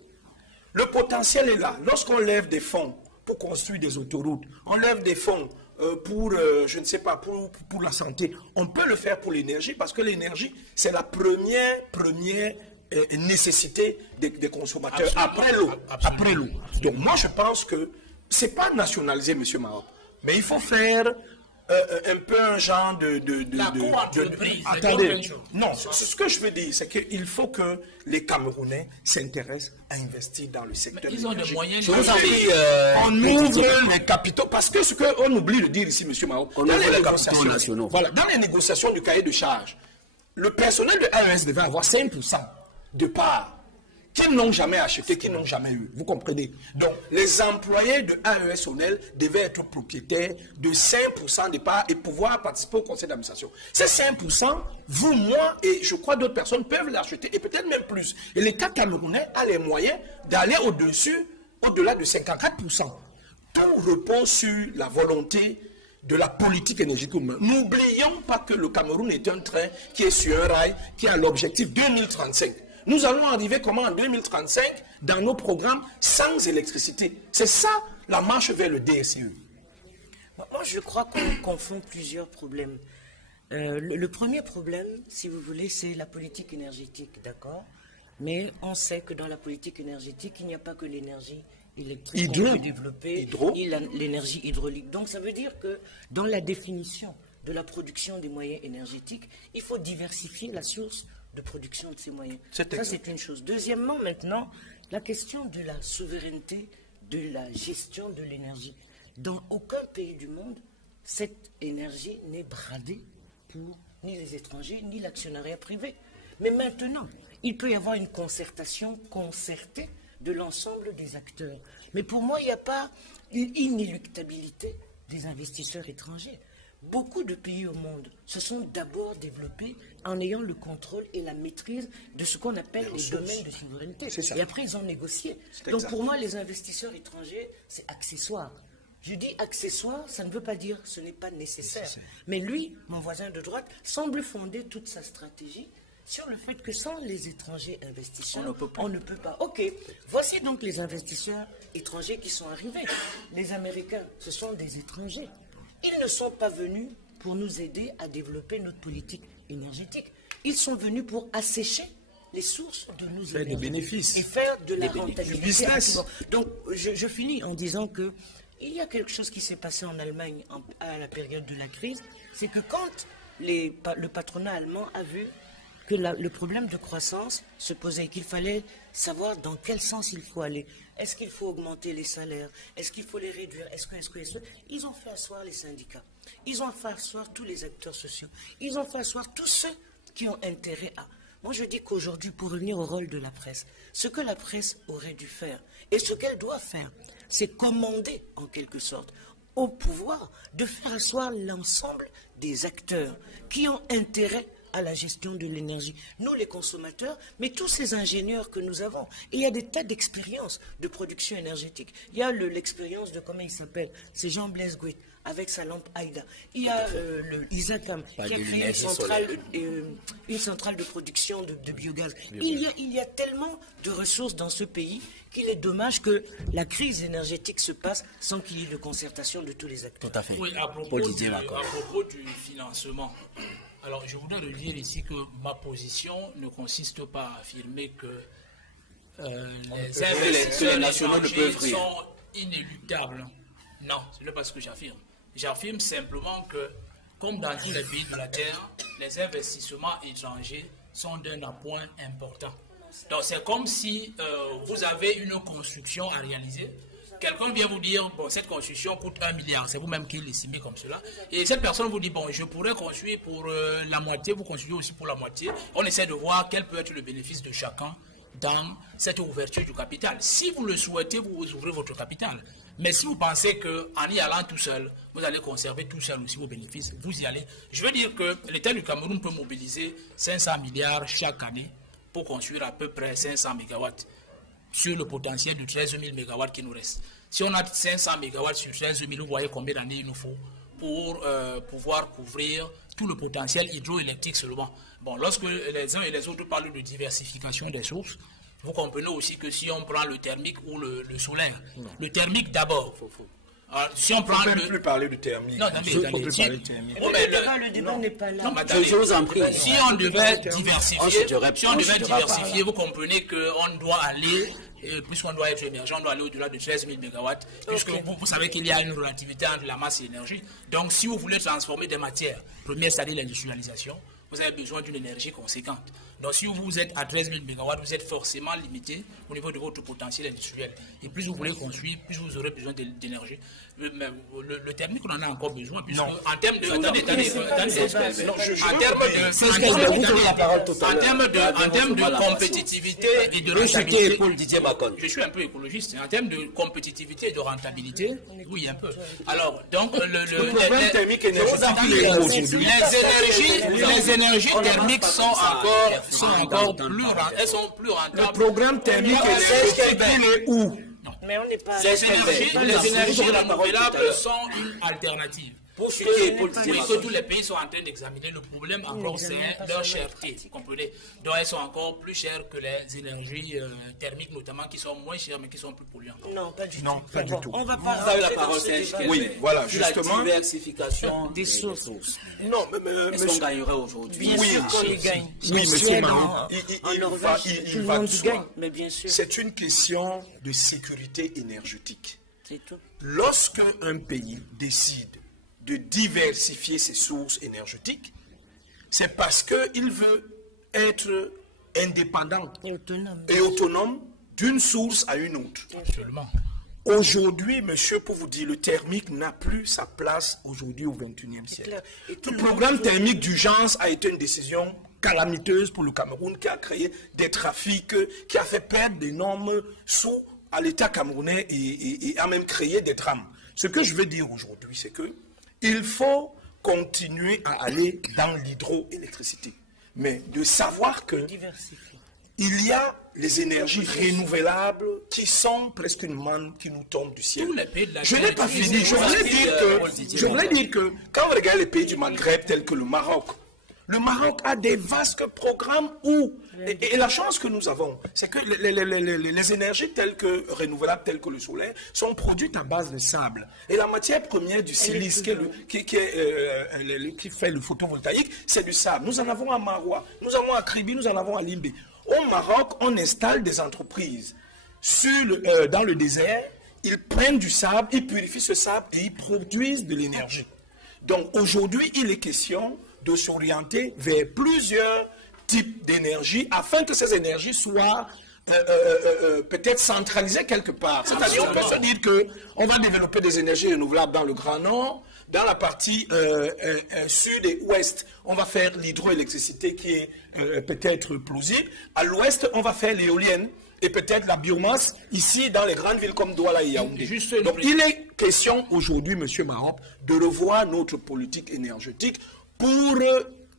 Le potentiel est là. Lorsqu'on lève des fonds pour construire des autoroutes, on lève des fonds pour, je ne sais pas, pour la santé, on peut le faire pour l'énergie parce que l'énergie, c'est la première nécessité des consommateurs. Absolument. Après l'eau. Donc moi, je pense que ce n'est pas nationaliser, M. Maroc, mais il faut faire un peu un genre La co-entreprise, c'est attendez, autre chose. non, ce que je veux dire, c'est qu'il faut que les Camerounais s'intéressent à investir dans le secteur. Ils ont des énergétique. moyens Je vous en prie, On ouvre les capitaux, parce que ce qu'on oublie de dire ici, M. Mao, On ouvre les capitaux nationaux. voilà, dans les négociations du cahier de charges, le personnel de AES devait avoir 5% de parts qu'ils n'ont jamais acheté, qu'ils n'ont jamais eu. Vous comprenez? Donc, les employés de AES Sonel devaient être propriétaires de 5% des parts et pouvoir participer au conseil d'administration. Ces 5%, vous, moi et je crois d'autres personnes peuvent l'acheter et peut-être même plus. Et l'État camerounais a les moyens d'aller au-delà de 54%. Tout repose sur la volonté de la politique énergétique. N'oublions pas que le Cameroun est un train qui est sur un rail, qui a l'objectif 2035. Nous allons arriver comment en 2035 dans nos programmes sans électricité. C'est ça la marche vers le DSE. Moi, je crois qu'on confond plusieurs problèmes. Le premier problème, si vous voulez, c'est la politique énergétique, d'accord? Mais on sait que dans la politique énergétique, il n'y a pas que l'énergie électrique qu'on peut développer, ni l'énergie hydraulique. Donc ça veut dire que dans la définition de la production des moyens énergétiques, il faut diversifier la source de production de ces moyens. Ça, c'est une chose. Deuxièmement, maintenant, la question de la souveraineté, de la gestion de l'énergie. Dans aucun pays du monde, cette énergie n'est bradée pour ni les étrangers, ni l'actionnariat privé. Mais maintenant, il peut y avoir une concertation concertée de l'ensemble des acteurs. Mais pour moi, il n'y a pas une inéluctabilité des investisseurs étrangers. Beaucoup de pays au monde se sont d'abord développés en ayant le contrôle et la maîtrise de ce qu'on appelle les domaines de souveraineté. Et après, ils ont négocié. Donc pour moi, les investisseurs étrangers, c'est accessoire. Je dis accessoire, ça ne veut pas dire ce n'est pas nécessaire. Mais lui, mon voisin de droite, semble fonder toute sa stratégie sur le fait que sans les étrangers investisseurs, on ne peut pas. Ok, voici donc les investisseurs étrangers qui sont arrivés. Les Américains, ce sont des étrangers. Ils ne sont pas venus pour nous aider à développer notre politique énergétique. Ils sont venus pour assécher les sources de nos énergies. Des bénéfices. Et faire de la rentabilité. Du business. Donc, je finis en disant que il y a quelque chose qui s'est passé en Allemagne à la période de la crise, c'est que quand le patronat allemand a vu que le problème de croissance se posait, qu'il fallait savoir dans quel sens il faut aller. Est-ce qu'il faut augmenter les salaires? Est-ce qu'il faut les réduire? Est-ce que... Ils ont fait asseoir les syndicats. Ils ont fait asseoir tous les acteurs sociaux. Ils ont fait asseoir tous ceux qui ont intérêt à... Moi, je dis qu'aujourd'hui, pour revenir au rôle de la presse, ce que la presse aurait dû faire, et ce qu'elle doit faire, c'est commander, en quelque sorte, au pouvoir de faire asseoir l'ensemble des acteurs qui ont intérêt à la gestion de l'énergie. Nous, les consommateurs, mais tous ces ingénieurs que nous avons. Et il y a des tas d'expériences de production énergétique. Il y a l'expérience de, comment il s'appelle, c'est Jean-Blaise Gouet, avec sa lampe Aïda. Il y a le Isacam, qui a créé une centrale de production de biogaz. Il y a tellement de ressources dans ce pays qu'il est dommage que la crise énergétique se passe sans qu'il y ait de concertation de tous les acteurs. Tout à fait. Oui, à propos du financement. Alors, je voudrais le dire ici que ma position ne consiste pas à affirmer que les investisseurs nationaux sont inéluctables. Non, ce n'est pas ce que j'affirme. J'affirme simplement que, comme dans tous les pays de la Terre, les investissements étrangers sont d'un appoint important. Donc c'est comme si vous avez une construction à réaliser. Quelqu'un vient vous dire, bon, cette construction coûte 1 milliard, c'est vous-même qui l'estimez comme cela. Et cette personne vous dit, bon, je pourrais construire pour la moitié, vous construisez aussi pour la moitié. On essaie de voir quel peut être le bénéfice de chacun dans cette ouverture du capital. Si vous le souhaitez, vous ouvrez votre capital. Mais si vous pensez qu'en y allant tout seul, vous allez conserver tout seul aussi vos bénéfices, vous y allez. Je veux dire que l'État du Cameroun peut mobiliser 500 milliards chaque année pour construire à peu près 500 mégawatts sur le potentiel de 13 000 mégawatts qui nous reste. Si on a 500 mégawatts sur 13 000, vous voyez combien d'années il nous faut pour pouvoir couvrir tout le potentiel hydroélectrique seulement. Bon, lorsque les uns et les autres parlent de diversification des sources, vous comprenez aussi que si on prend le thermique ou le solaire, le thermique d'abord. Alors, si on prend ne peut même plus parler de thermique. Non, attendez, Le débat n'est pas là. Non, je vous en prie. Si on devait diversifier, vous comprenez qu'on doit aller, puisqu'on doit être émergent, on doit aller au-delà de 13 000 mégawatts, puisque vous savez qu'il y a une relativité entre la masse et l'énergie. Donc, si vous voulez transformer des matières premières, c'est-à-dire l'industrialisation, vous avez besoin d'une énergie conséquente. Donc, si vous êtes à 13 000 mégawatts, vous êtes forcément limité au niveau de votre potentiel industriel. Et plus vous voulez construire, plus vous aurez besoin d'énergie. Le thermique, on en a encore besoin. Puisque en termes de... En termes de compétitivité et de rentabilité... Je suis un peu écologiste. En termes de compétitivité et de rentabilité, oui, un peu. Alors, donc, le problème thermique les énergies thermiques sont encore plus rentables. Le programme thermique est où? Mais on n'est pas... Les énergies renouvelables sont une alternative. Pour que tous les pays sont en train d'examiner le problème encore, c'est leur cherté, vous comprenez. Donc elles sont encore plus chères que les énergies thermiques, notamment, qui sont moins chères mais qui sont plus polluantes. Non, pas du tout. Non, pas du tout. On va Vous pas... avez la parole, c'est Oui, voilà, justement. La diversification des sources. Non, est-ce qu'on gagnerait aujourd'hui? Bien sûr qu'on les gagne. Oui, monsieur Maro, En Norvège, tout le monde gagne, mais bien sûr. c'est une question de sécurité énergétique. C'est tout. Lorsque un pays décide de diversifier ses sources énergétiques, c'est parce qu'il veut être indépendant Et autonome d'une source à une autre. Absolument. Aujourd'hui, monsieur, pour vous dire, le thermique n'a plus sa place aujourd'hui au XXIe siècle. Le programme thermique d'urgence a été une décision calamiteuse pour le Cameroun qui a créé des trafics, qui a fait perdre d'énormes sous à l'État camerounais et a même créé des drames. Ce que je veux dire aujourd'hui, c'est que il faut continuer à aller dans l'hydroélectricité, mais de savoir que il y a les énergies renouvelables qui sont presque une manne qui nous tombe du ciel. Je n'ai pas fini. Je voulais dire que quand vous regardez les pays du Maghreb tels que le Maroc a des vastes programmes où, et la chance que nous avons, c'est que les énergies telles que renouvelables, telles que le soleil, sont produites à base de sable. Et la matière première du silice qui fait le photovoltaïque, c'est du sable. Nous en avons à Maroua, nous en avons à Kribi, nous en avons à Limbe. Au Maroc, on installe des entreprises dans le désert, ils prennent du sable, ils purifient ce sable et ils produisent de l'énergie. Donc aujourd'hui, il est question de s'orienter vers plusieurs types d'énergie afin que ces énergies soient peut-être centralisées quelque part. C'est-à-dire on peut se dire qu'on va développer des énergies renouvelables dans le Grand Nord, dans la partie sud et ouest, on va faire l'hydroélectricité qui est peut-être plausible. À l'ouest, on va faire l'éolienne et peut-être la biomasse ici dans les grandes villes comme Douala et Yaoundé. Donc il est question aujourd'hui, monsieur Marop, de revoir notre politique énergétique pour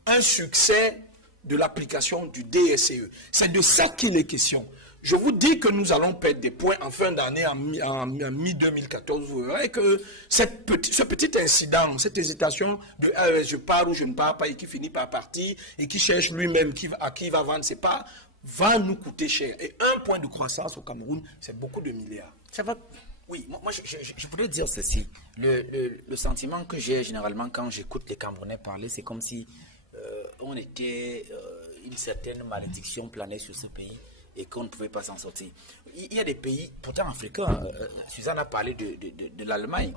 un succès de l'application du DSCE. C'est de ça qu'il est question. Je vous dis que nous allons perdre des points en fin d'année, en mi-2014. Vous verrez que ce petit incident, cette hésitation de je pars ou je ne pars pas et qui finit par partir et qui cherche lui-même à qui il va vendre, c'est pas, va nous coûter cher. Et un point de croissance au Cameroun, c'est beaucoup de milliards. Ça va. Oui, moi je voudrais dire ceci. Le sentiment que j'ai généralement quand j'écoute les Camerounais parler, c'est comme si on était une certaine malédiction planée sur ce pays et qu'on ne pouvait pas s'en sortir. Il y a des pays, pourtant africains, Suzanne a parlé de l'Allemagne,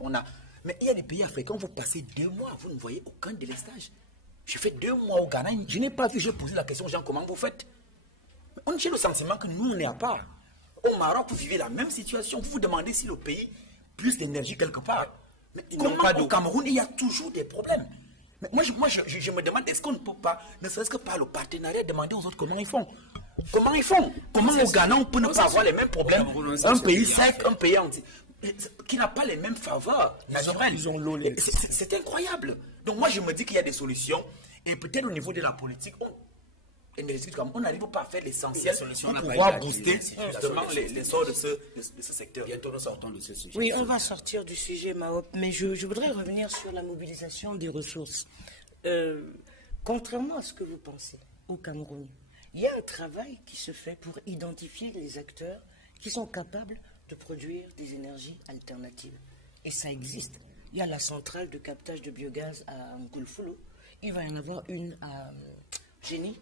mais il y a des pays africains où vous passez 2 mois, vous ne voyez aucun délestage. J'ai fait 2 mois au Ghana, je n'ai pas vu, j'ai posé la question aux gens, comment vous faites? J'ai le sentiment que nous, on est à part. Au Maroc, vous vivez la même situation, vous vous demandez si le pays plus d'énergie quelque part. Mais comment au Cameroun, il y a toujours des problèmes? Mais moi, je me demande, est-ce qu'on ne peut pas, ne serait-ce que par le partenariat, demander aux autres comment ils font? Comment ils font? Comment au Ghana, on peut ne pas avoir les mêmes problèmes? Un pays sec, un pays qui n'a pas les mêmes faveurs naturelles. C'est incroyable. Donc moi, je me dis qu'il y a des solutions. Et peut-être au niveau de la politique, on n'arrive pas à faire l'essentiel pour pouvoir booster justement l'essor de ce secteur. Bientôt, nous sortons de ce sujet. Oui, on va sortir du sujet, Mahop, mais je voudrais revenir sur la mobilisation des ressources. Contrairement à ce que vous pensez, au Cameroun, il y a un travail qui se fait pour identifier les acteurs qui sont capables de produire des énergies alternatives. Et ça existe. Il y a la centrale de captage de biogaz à Nkulfulu. Il va y en avoir une à Génie.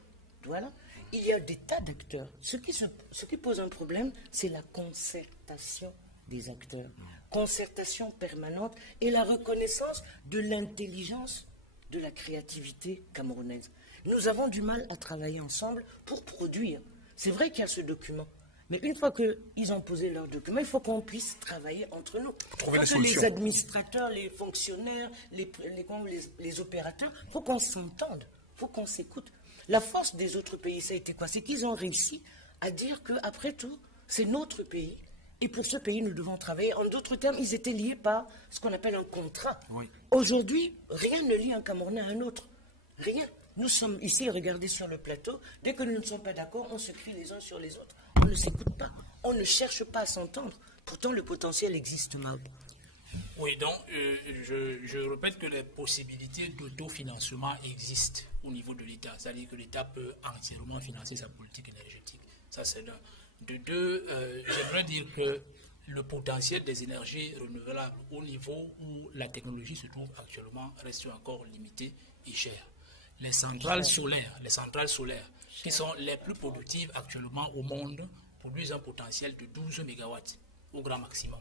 Voilà. Il y a des tas d'acteurs. Ce qui pose un problème, c'est la concertation des acteurs. Concertation permanente et la reconnaissance de l'intelligence, de la créativité camerounaise. Nous avons du mal à travailler ensemble pour produire. C'est vrai qu'il y a ce document. Mais une fois qu'ils ont posé leur document, il faut qu'on puisse travailler entre nous. Il faut que les administrateurs, les fonctionnaires, les opérateurs, il faut qu'on s'entende, il faut qu'on s'écoute. La force des autres pays, ça a été quoi? C'est qu'ils ont réussi à dire qu'après tout, c'est notre pays. Et pour ce pays, nous devons travailler. En d'autres termes, ils étaient liés par ce qu'on appelle un contrat. Oui. Aujourd'hui, rien ne lie un Camerounais à un autre. Rien. Nous sommes ici, regardez sur le plateau. Dès que nous ne sommes pas d'accord, on se crie les uns sur les autres. On ne s'écoute pas. On ne cherche pas à s'entendre. Pourtant, le potentiel existe, Mahop. Oui, donc je répète que les possibilités d'autofinancement existent au niveau de l'État. C'est-à-dire que l'État peut entièrement financer sa politique énergétique. Ça, c'est d'un. De deux, j'aimerais dire que le potentiel des énergies renouvelables au niveau où la technologie se trouve actuellement reste encore limité et cher. Les centrales solaires, qui sont les plus productives actuellement au monde, produisent un potentiel de 12 MW au grand maximum.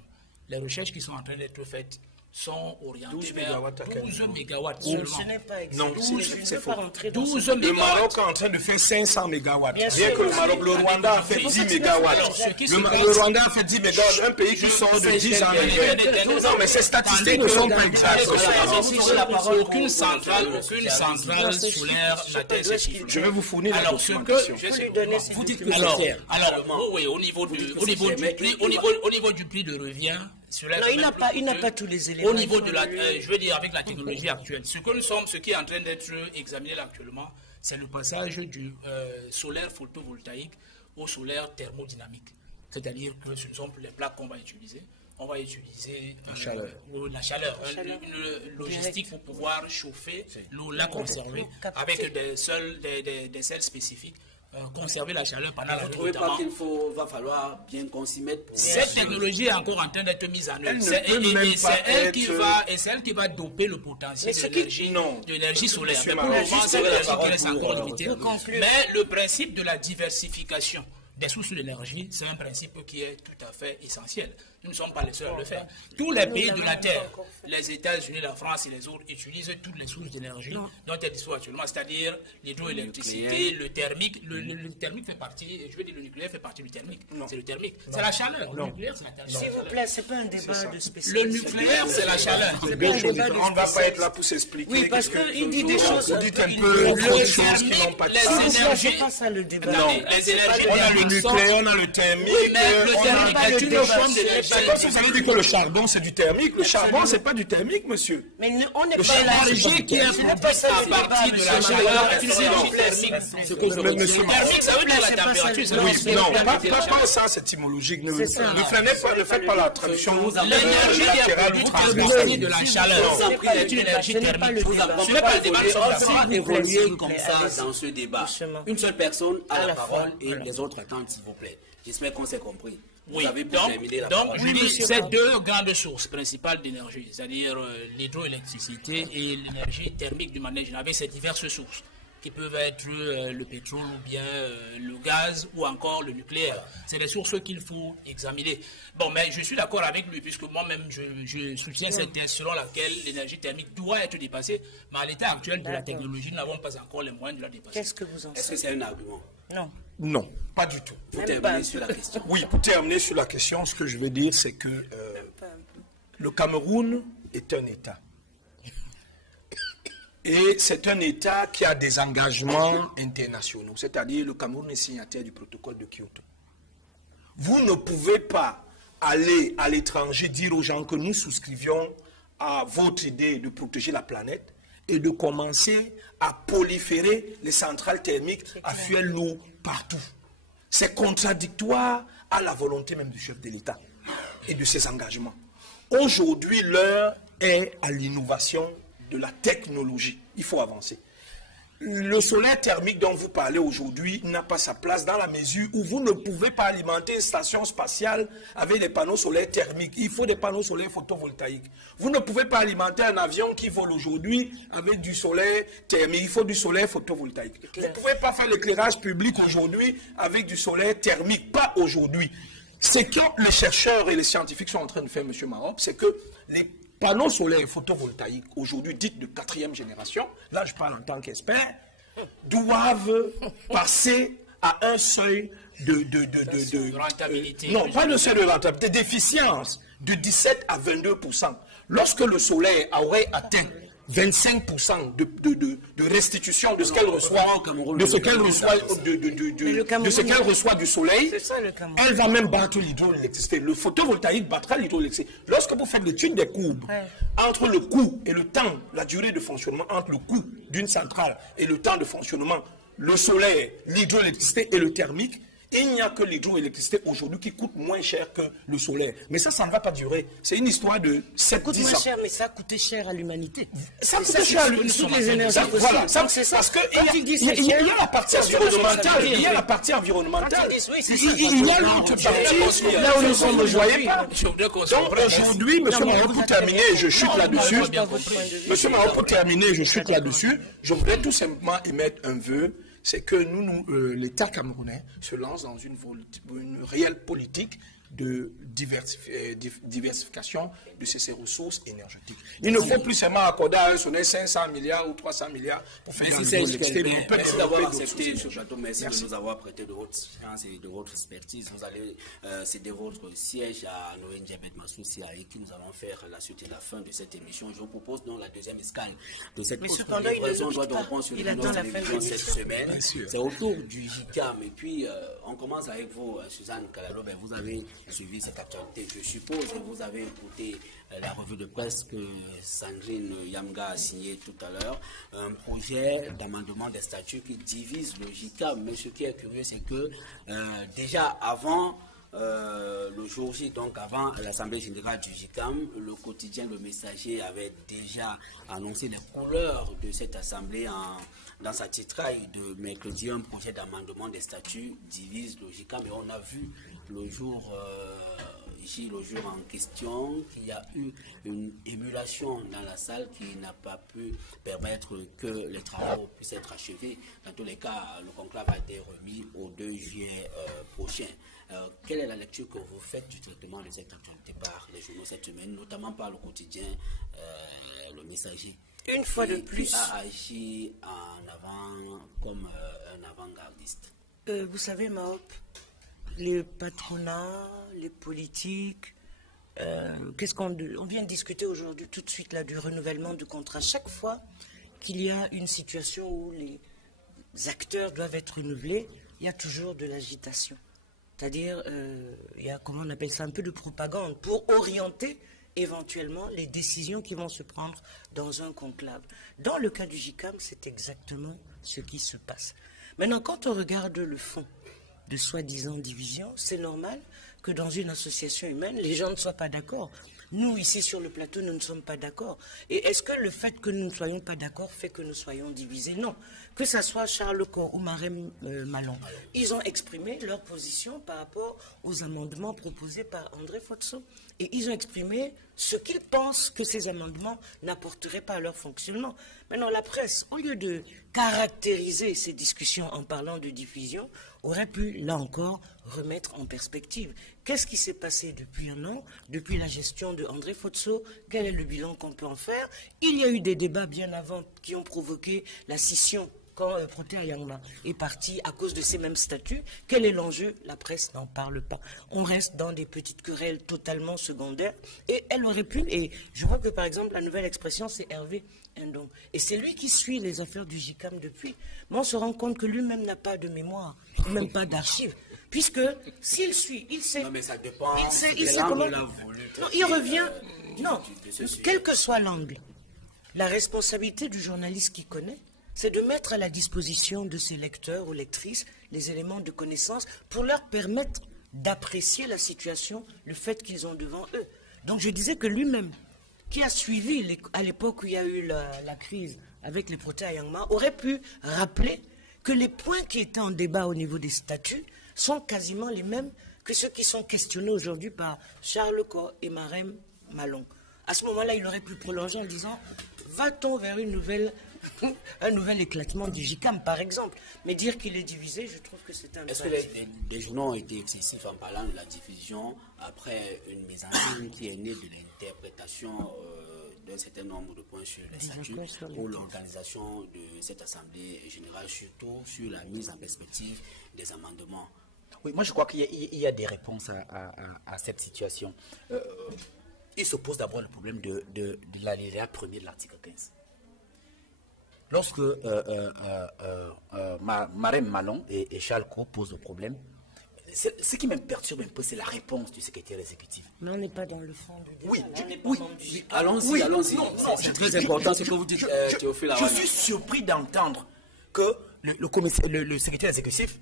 Les recherches qui sont en train d'être faites sont orientées vers 12 MW seulement. Ce n'est pas exact. Non, c'est faux. 12 Le Maroc MW. est en train de faire 500 MW. Bien Bien sûr. que le Rwanda a fait 10 MW. Le Rwanda a fait 10 MW. Un pays qui sort de 10 ans. Non, mais ces statistiques ne sont pas exactes. Aucune centrale solaire n'atteint ces chiffres. Je vais vous fournir la Alors, ce que documentation. vous dites que alors, oui, au niveau du prix de revient. Non, il n'a pas tous les éléments. Au niveau de la, je veux dire avec la technologie actuelle, ce qui est en train d'être examiné là actuellement, c'est le passage du solaire photovoltaïque au solaire thermodynamique. C'est-à-dire que ce ne sont plus les plaques qu'on va utiliser. On va utiliser la chaleur, une logistique pour pouvoir chauffer l'eau, la conserver avec des sels spécifiques. Conserver la chaleur pendant la nuit. Vous ne trouvez pas qu'il va falloir bien qu'on s'y mette pour... Cette technologie est encore en train d'être mise en œuvre. C'est elle qui va doper le potentiel de l'énergie solaire. Mais pour le moment, c'est l'énergie qui reste encore limitée. Mais le principe de la diversification des sources d'énergie, c'est un principe qui est tout à fait essentiel. Nous ne sommes pas les seuls à le faire. Tous les pays de la Terre, les États-Unis, la France et les autres, utilisent toutes les sources d'énergie dont elles disposent actuellement, c'est-à-dire l'hydroélectricité, le thermique. Le thermique fait partie, je veux dire, le nucléaire fait partie du thermique. C'est le thermique. C'est la chaleur. Le nucléaire, c'est la chaleur. S'il vous plaît, ce n'est pas un débat de spécialistes. Le nucléaire, c'est la chaleur. On ne va pas être là pour s'expliquer. Oui, parce qu'il dit des choses. Vous dites un peu les choses qui n'ont pas de sens. C'est pas ça le débat. Les énergies. On a le nucléaire, on a le thermique. Mais le thermique est une forme d'énergie. Vous avez dit que le charbon, c'est du thermique. Le charbon, c'est pas du thermique, monsieur. Mais on n'est pas là. L'énergie qui est partie de la chaleur est une énergie thermique. Monsieur Thermique, ça veut dire la température. Non, pas ça, c'est étymologique. Ne faites pas la traduction. L'énergie qui est produite par partie de la chaleur, c'est une énergie thermique. Ce n'est pas le débat de évoluer comme ça dans ce débat. Une seule personne a la parole et les autres attendent, s'il vous plaît. J'espère qu'on s'est compris. Oui, donc je dis c'est deux grandes sources principales d'énergie, c'est-à-dire l'hydroélectricité et l'énergie thermique du manière générale, avec ces diverses sources qui peuvent être le pétrole ou bien le gaz ou encore le nucléaire. C'est des sources qu'il faut examiner. Bon, mais je suis d'accord avec lui, puisque moi-même, je soutiens cette thèse selon laquelle l'énergie thermique doit être dépassée, mais à l'état actuel de la technologie, nous n'avons pas encore les moyens de la dépasser. Qu'est-ce que vous en Est-ce que pensez? c'est un argument? Non. Non, pas du tout. Pour Même terminer pas. sur la question. Oui, pour terminer sur la question, ce que je veux dire, c'est que le Cameroun est un État. Et c'est un État qui a des engagements internationaux. C'est-à-dire, le Cameroun est signataire du protocole de Kyoto. Vous ne pouvez pas aller à l'étranger dire aux gens que nous souscrivions à votre idée de protéger la planète et de commencer à proliférer les centrales thermiques à fuel lourd partout. C'est contradictoire à la volonté même du chef de l'État et de ses engagements. Aujourd'hui, l'heure est à l'innovation de la technologie. Il faut avancer. Le solaire thermique dont vous parlez aujourd'hui n'a pas sa place dans la mesure où vous ne pouvez pas alimenter une station spatiale avec des panneaux solaires thermiques. Il faut des panneaux solaires photovoltaïques. Vous ne pouvez pas alimenter un avion qui vole aujourd'hui avec du solaire thermique. Il faut du solaire photovoltaïque. Vous ne pouvez pas faire l'éclairage public aujourd'hui avec du solaire thermique. Pas aujourd'hui. Ce que les chercheurs et les scientifiques sont en train de faire, M. Marop, c'est que les panneaux solaires photovoltaïques, aujourd'hui dites de 4e génération, là je parle en tant qu'expert, doivent passer à un seuil de rentabilité. Non, pas de seuil de rentabilité, d'efficience de 17 à 22%. Lorsque le soleil aurait atteint 25% de restitution de ce qu'elle reçoit, de ce qu'elle reçoit du soleil, C'est ça, le Cameroun. elle va même battre l'hydroélectricité. Le photovoltaïque battra l'hydroélectricité. Lorsque vous faites l'étude des courbes, entre le coût et le temps, la durée de fonctionnement, entre le coût d'une centrale et le temps de fonctionnement, le soleil, l'hydroélectricité et le thermique, il n'y a que l'hydroélectricité aujourd'hui qui coûte moins cher que le solaire. Mais ça ne va pas durer. C'est une histoire de 7-10 ans. Ça coûte moins cher, mais ça a coûté cher à l'humanité. Ça coûte cher à l'humanité. Toutes les énergies fossiles. Voilà, Donc c'est ça. parce qu'il Quand ils disent c'est y cher, a la partie environnementale. Il y a la partie environnementale. Quand ils disent oui, c'est ça. Il y a l'autre partie, là où nous sommes, ne voyez pas. Je voudrais qu'on Donc aujourd'hui, M. Marot, pour terminer, je chute là-dessus. M. Marot, pour terminer, je chute là-dessus. Je voudrais tout simplement émettre un vœu, c'est que l'État camerounais se lance dans une réelle politique de diversification de ses ressources énergétiques. Il ne faut plus seulement accorder à un sonnet 500 milliards ou 300 milliards pour faire Merci de l'électricité, mais on peut merci développer d'avoir d'autres accepté choses. ce plateau. Merci de nous avoir prêté de votre science et de votre expertise. Vous allez céder votre siège à l'ONG Massouci avec qui nous allons faire la suite et la fin de cette émission. Je vous propose donc la deuxième escale de cette Mais course cependant, il ne livraison nous doit quitte de pas. reprendre sur Il une attend autre la fin de télévision cette l'émission. semaine. Bien sûr. C'est autour du JICAM. Et puis, on commence avec vous, Suzanne Kalalo. Ben, vous avez suivi cette actualité, je suppose, et vous avez écouté la revue de presse que Sandrine Yamga a signée tout à l'heure, un projet d'amendement des statuts qui divise le JICAM. Mais ce qui est curieux, c'est que déjà avant le jour J, donc avant l'Assemblée générale du JICAM, le quotidien Le Messager avait déjà annoncé les couleurs de cette assemblée dans sa titraille de mercredi. Un projet d'amendement des statuts divise le JICAM, et on a vu le jour en question qu'il y a eu une émulation dans la salle qui n'a pas pu permettre que les travaux puissent être achevés. Dans tous les cas, le conclave a été remis au 2 juillet prochain. Quelle est la lecture que vous faites du traitement de cette actualité par les journaux cette semaine, notamment par le quotidien Le Messager, Une fois de plus. qui a agi en avant comme un avant-gardiste? Vous savez, Mahop, les patronats, les politiques, on vient de discuter aujourd'hui tout de suite là du renouvellement du contrat. Chaque fois qu'il y a une situation où les acteurs doivent être renouvelés, il y a toujours de l'agitation. C'est-à-dire, il y a, comment on appelle ça, un peu de propagande pour orienter éventuellement les décisions qui vont se prendre dans un conclave. Dans le cas du JICAM, c'est exactement ce qui se passe. Maintenant, quand on regarde le fond de soi-disant division, c'est normal que dans une association humaine, les gens ne soient pas d'accord. Nous, ici sur le plateau, nous ne sommes pas d'accord. Et est-ce que le fait que nous ne soyons pas d'accord fait que nous soyons divisés? Non. Que ce soit Charles Cor ou Marem Malon, ils ont exprimé leur position par rapport aux amendements proposés par André Fotso. Et ils ont exprimé ce qu'ils pensent que ces amendements n'apporteraient pas à leur fonctionnement. Maintenant, la presse, au lieu de caractériser ces discussions en parlant de diffusion, aurait pu, là encore, remettre en perspective. Qu'est-ce qui s'est passé depuis un an, depuis la gestion de André Fotso? Quel est le bilan qu'on peut en faire? Il y a eu des débats bien avant qui ont provoqué la scission quand Protea Yangma est parti à cause de ces mêmes statuts. Quel est l'enjeu? La presse n'en parle pas. On reste dans des petites querelles totalement secondaires. Et elle aurait pu, et je vois que par exemple la nouvelle expression c'est Hervé Ndong. Et c'est lui qui suit les affaires du JICAM depuis. Mais on se rend compte que lui-même n'a pas de mémoire, même pas d'archives. Puisque s'il suit, il sait. Non, mais ça dépend. Il sait comment. Non, il revient. Non, quel que soit l'angle, la responsabilité du journaliste qui connaît, c'est de mettre à la disposition de ses lecteurs ou lectrices les éléments de connaissance pour leur permettre d'apprécier la situation, le fait qu'ils ont devant eux. Donc je disais que lui-même, qui a suivi à l'époque où il y a eu la crise avec les Protea Yangma, aurait pu rappeler que les points qui étaient en débat au niveau des statuts sont quasiment les mêmes que ceux qui sont questionnés aujourd'hui par Charles Lecaux et Marem Malong. À ce moment-là, il aurait pu prolonger en disant « Va-t-on vers un nouvel éclatement du JICAM, par exemple ?» Mais dire qu'il est divisé, je trouve que c'est un... Est-ce que les journaux ont été excessifs en parlant de la diffusion après une mise en scène qui est née de l'interprétation d'un certain nombre de points sur les statuts ou l'organisation de cette Assemblée générale, surtout sur la mise en perspective des amendements? Oui, moi je crois qu'il y a des réponses à cette situation. Il se pose d'abord le problème de l'alinéa premier de l'article 15. Lorsque Marem Malong et Charles Lecaux posent le problème, ce qui me perturbe un peu, c'est la réponse du secrétaire exécutif. Mais on n'est pas dans le fond du débat. Oui, allons-y, oui, allons-y. C'est très important ce que vous dites, Théophile. Je suis surpris d'entendre que le secrétaire exécutif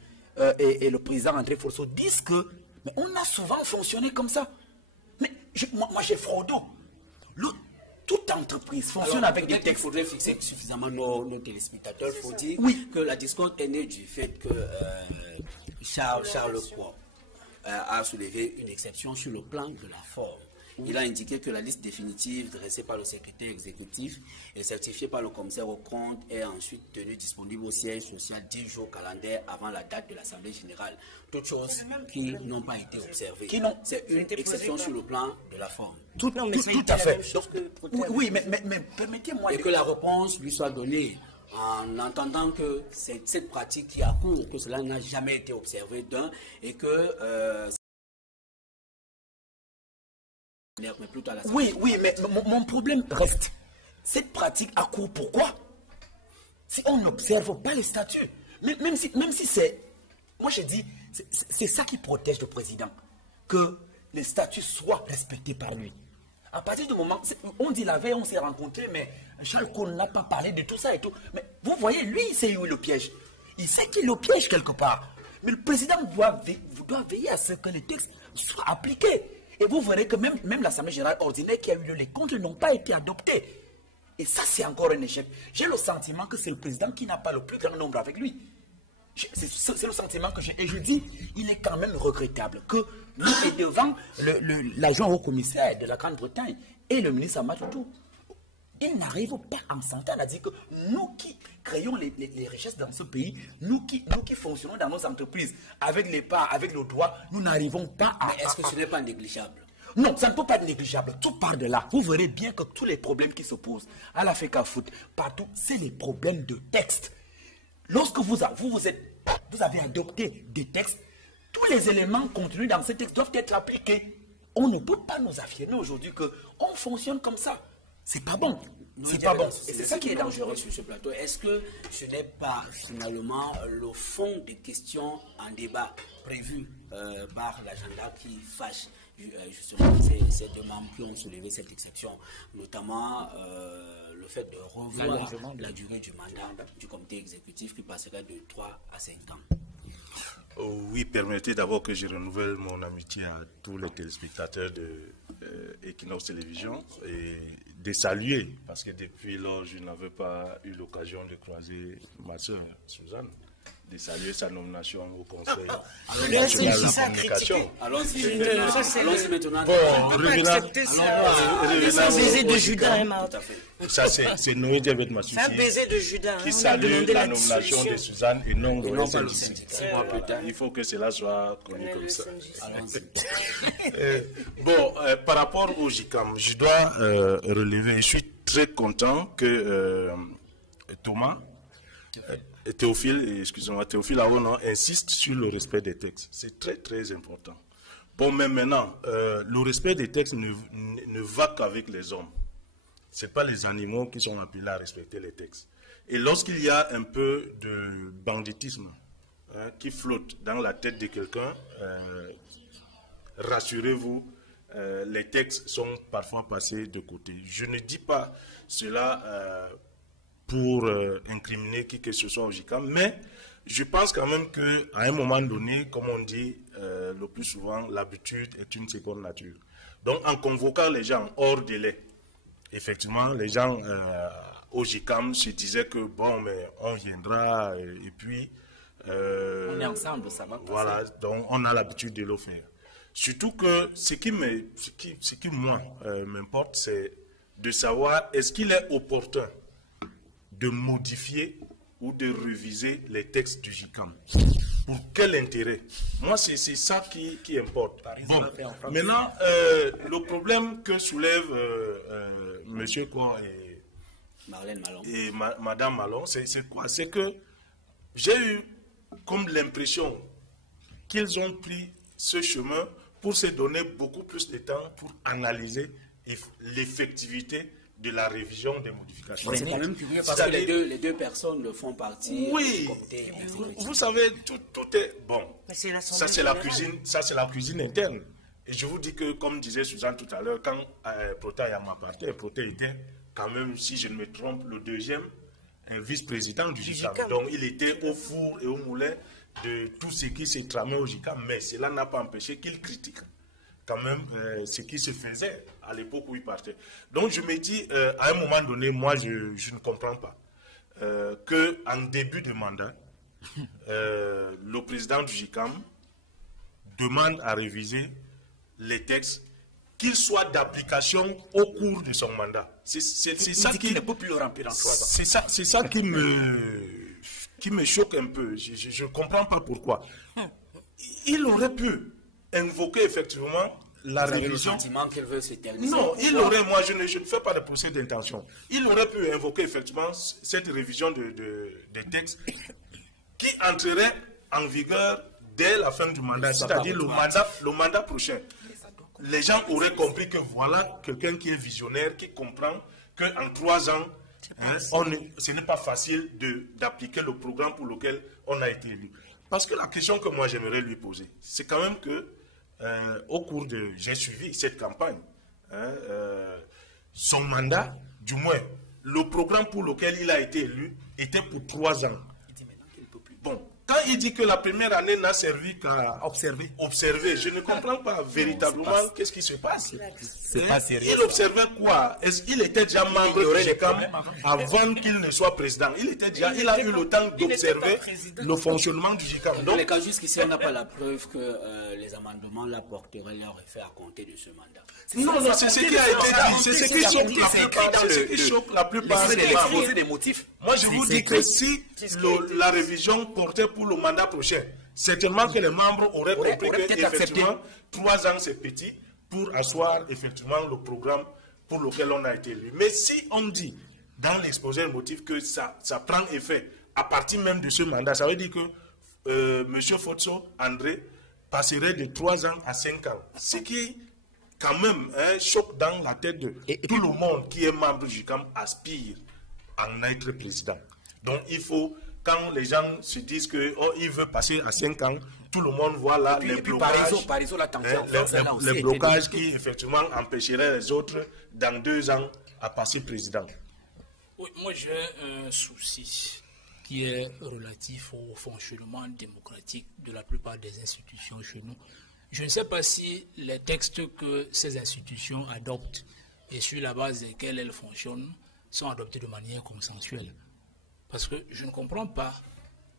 et le président André Fotso disent que mais on a souvent fonctionné comme ça. Mais moi j'ai fraudo. Toute entreprise fonctionne avec des textes. Il faudrait fixer suffisamment nos téléspectateurs. Il faut dire que la discorde est née du fait que Charles Lecaux a soulevé une exception sur le plan de la forme. Il a indiqué que la liste définitive dressée par le secrétaire exécutif et certifiée par le commissaire aux comptes est ensuite tenue disponible au siège social 10 jours calendaires avant la date de l'Assemblée générale. Toutes choses qui n'ont pas été observées. C'est une exception sur le plan de la forme. Tout à fait. Oui, mais permettez-moi... Et que la réponse lui soit donnée en entendant que c'est cette pratique qui a cours, que cela n'a jamais été observé d'un, et que... Oui, mais mon problème reste. Cette pratique a cours pourquoi? Si on n'observe pas les statuts, même si c'est... Moi je dis, c'est ça qui protège le président, que les statuts soient respectés par lui. À partir du moment, on dit la veille, on s'est rencontrés, mais Charles Lecaux n'a pas parlé de tout ça et tout. Mais vous voyez, lui, il sait où est le piège. Il sait qu'il le piège quelque part. Mais le président doit veiller à ce que les textes soient appliqués. Et vous verrez que même l'Assemblée générale ordinaire qui a eu lieu, les comptes n'ont pas été adoptés. Et ça, c'est encore un échec. J'ai le sentiment que c'est le président qui n'a pas le plus grand nombre avec lui. C'est le sentiment que j'ai. Et je dis, il est quand même regrettable que nous et devant l'agent haut commissaire de la Grande-Bretagne et le ministre Amatoutou, ils n'arrivent pas à s'entendre à dire que nous qui créons les richesses dans ce pays, nous qui fonctionnons dans nos entreprises, avec les parts, avec le droit, nous n'arrivons pas à... Mais est-ce que ce n'est pas négligeable? Non, ça ne peut pas être négligeable. Tout part de là. Vous verrez bien que tous les problèmes qui se posent à l'Africa Foot, partout, c'est les problèmes de texte. Lorsque vous avez adopté des textes, tous les éléments contenus dans ces textes doivent être appliqués. On ne peut pas nous affirmer aujourd'hui qu'on fonctionne comme ça. C'est pas bon. C'est pas bon. Et c'est ça qui est dangereux sur ce plateau. Est-ce que ce n'est pas finalement le fond des questions en débat prévu par l'agenda qui fâche justement ces deux membres qui ont soulevé cette exception, notamment le fait de revoir la durée du mandat du comité exécutif qui passerait de 3 à 5 ans? Oui, permettez d'abord que je renouvelle mon amitié à tous les téléspectateurs de Equinox Télévision et de saluer, parce que depuis lors, je n'avais pas eu l'occasion de croiser ma soeur, Suzanne. de saluer sa nomination au Conseil Là, national de c'est la ça, communication. Allons-y maintenant. Bon, revenons. accepter ça. C'est un baiser de Judas, hein, Marc. Tout à fait. Ça, c'est Noé Diabète C'est un baiser de Judas. qui On a salue demandé la la nomination dissolution. de Suzanne et non de non pas le SNJC. syndicat. 6 mois plus tard. Il faut que cela soit connu On a comme le ça. SNJC. Allons-y. Bon, par rapport au JICAM, je dois relever, je suis très content que Thomas, Théophile Aono insiste sur le respect des textes. C'est très très important. Bon, mais maintenant, le respect des textes ne va qu'avec les hommes. Ce n'est pas les animaux qui sont appelés à respecter les textes. Et lorsqu'il y a un peu de banditisme qui flotte dans la tête de quelqu'un, rassurez-vous, les textes sont parfois passés de côté. Je ne dis pas cela pour incriminer qui que ce soit au JICAM, mais je pense quand même qu'à un moment donné, comme on dit le plus souvent, l'habitude est une seconde nature. Donc en convoquant les gens hors délai, effectivement, les gens au JICAM se disaient que bon, mais on viendra et puis... On est ensemble, ça va passer. Voilà, donc on a l'habitude de le faire. Surtout que ce qui moi m'importe, c'est de savoir est-ce qu'il est opportun de modifier ou de réviser les textes du JICAM. Pour quel intérêt? Moi, c'est ça qui importe. Bon, maintenant, le problème que soulève M. Quoi et Marlène Malon. et Madame Malon, c'est quoi? C'est que j'ai eu comme l'impression qu'ils ont pris ce chemin pour se donner beaucoup plus de temps pour analyser l'effectivité de la révision des modifications. C'est quand même curieux parce que les deux personnes le font partie Oui, du comité. vous savez, tout est bon. Mais c'est l'Assemblée Ça, c'est la générale. cuisine, ça, c'est la cuisine interne. Et je vous dis que, comme disait Suzanne tout à l'heure, quand Prota Yama partait, Prota était quand même, si je ne me trompe, le deuxième vice-président du JICAM. Donc, il était au four et au moulin de tout ce qui s'est tramé au JICAM, mais cela n'a pas empêché qu'il critique quand même ce qui se faisait à l'époque où il partait. Donc, je me dis, à un moment donné, moi, je ne comprends pas qu'en début de mandat, le président du JICAM demande à réviser les textes, qu'ils soient d'application au cours de son mandat. C'est ça qui ne peut plus le remplir en 3 ans. C'est ça qui me choque un peu. Je ne comprends pas pourquoi. Il aurait pu invoquer effectivement la Vous avez le révision. sentiment qu'elle veut s'éterniser. Non, il aurait, moi je ne fais pas de procès d'intention. Il aurait pu invoquer effectivement cette révision des textes qui entrerait en vigueur dès la fin du mandat, c'est-à-dire le mandat prochain. Les gens auraient compris que voilà quelqu'un qui est visionnaire, qui comprend qu'en 3 ans, ce n'est pas facile d'appliquer le programme pour lequel on a été élu. Parce que la question que moi j'aimerais lui poser, c'est quand même que au cours de... J'ai suivi cette campagne. Son mandat, du moins, le programme pour lequel il a été élu était pour 3 ans. Il dit maintenant qu'il ne peut plus. Bon, quand il dit que la première année n'a servi qu'à observer, je ne comprends pas véritablement qu'est-ce qui se passe. C'est pas sérieux. Il observait quoi? Il était déjà membre du JICAM avant qu'il ne soit président. Il a eu le temps d'observer le fonctionnement du JICAM. Dans Donc, les cas jusqu'ici, on n'a pas la preuve que les amendements l'apporteraient leur effet à compter de ce mandat. non, c'est ce qui a été dit. C'est ce qui choque la plupart des membres. Des motifs. Moi, je vous dis que si la révision portait pour le mandat prochain, certainement que les membres auraient compris que, effectivement, 3 ans, c'est petit pour asseoir, effectivement, le programme pour lequel on a été élu. Mais si on dit, dans l'exposé des motifs, que ça prend effet à partir même de ce mandat, ça veut dire que M. Fotso, André, passerait de 3 ans à 5 ans. Ce qui, quand même, choque dans la tête de tout le monde qui est membre du JICAM aspire à en être président. Donc, il faut, quand les gens se disent qu'il veut passer à 5 ans, tout le monde voit là les blocages, Parizeau l'a tenté en France, là aussi, les était blocages qui, effectivement, empêcheraient les autres, dans 2 ans, à passer président. Oui, moi j'ai un souci qui est relatif au fonctionnement démocratique de la plupart des institutions chez nous. Je ne sais pas si les textes que ces institutions adoptent et sur la base desquels elles fonctionnent sont adoptés de manière consensuelle. Parce que je ne comprends pas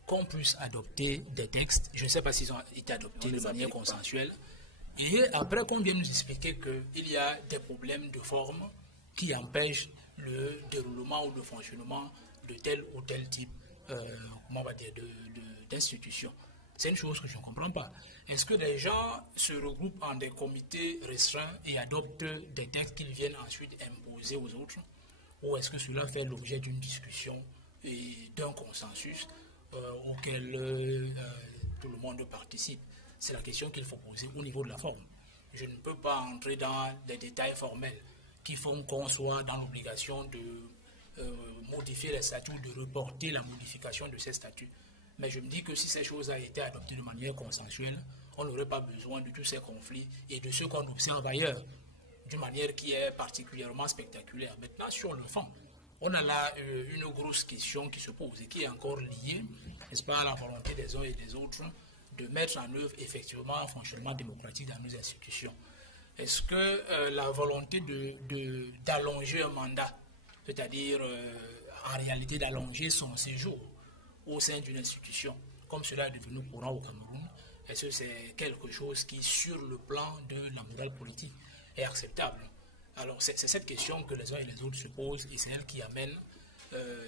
qu'on puisse adopter des textes. Je ne sais pas s'ils ont été adoptés de manière consensuelle. Et après qu'on vienne nous expliquer qu'il y a des problèmes de forme qui empêchent le déroulement ou le fonctionnement de tel ou tel type d'institution. C'est une chose que je ne comprends pas. Est-ce que les gens se regroupent en des comités restreints et adoptent des textes qu'ils viennent ensuite imposer aux autres? Ou est-ce que cela fait l'objet d'une discussion et d'un consensus auquel tout le monde participe? C'est la question qu'il faut poser au niveau de la forme. Je ne peux pas entrer dans des détails formels qui font qu'on soit dans l'obligation de modifier les statuts, de reporter la modification de ces statuts. Mais je me dis que si ces choses ont été adoptées de manière consensuelle, on n'aurait pas besoin de tous ces conflits et de ceux qu'on observe ailleurs, d'une manière qui est particulièrement spectaculaire. Maintenant, sur le fond, on a là une grosse question qui se pose et qui est encore liée, n'est-ce pas, à la volonté des uns et des autres de mettre en œuvre effectivement un fonctionnement démocratique dans nos institutions. Est-ce que la volonté d'allonger un mandat, c'est-à-dire en réalité d'allonger son séjour au sein d'une institution, comme cela est devenu courant au Cameroun, est-ce que c'est quelque chose qui, sur le plan de la morale politique, est acceptable? Alors c'est cette question que les uns et les autres se posent et c'est elle qui amène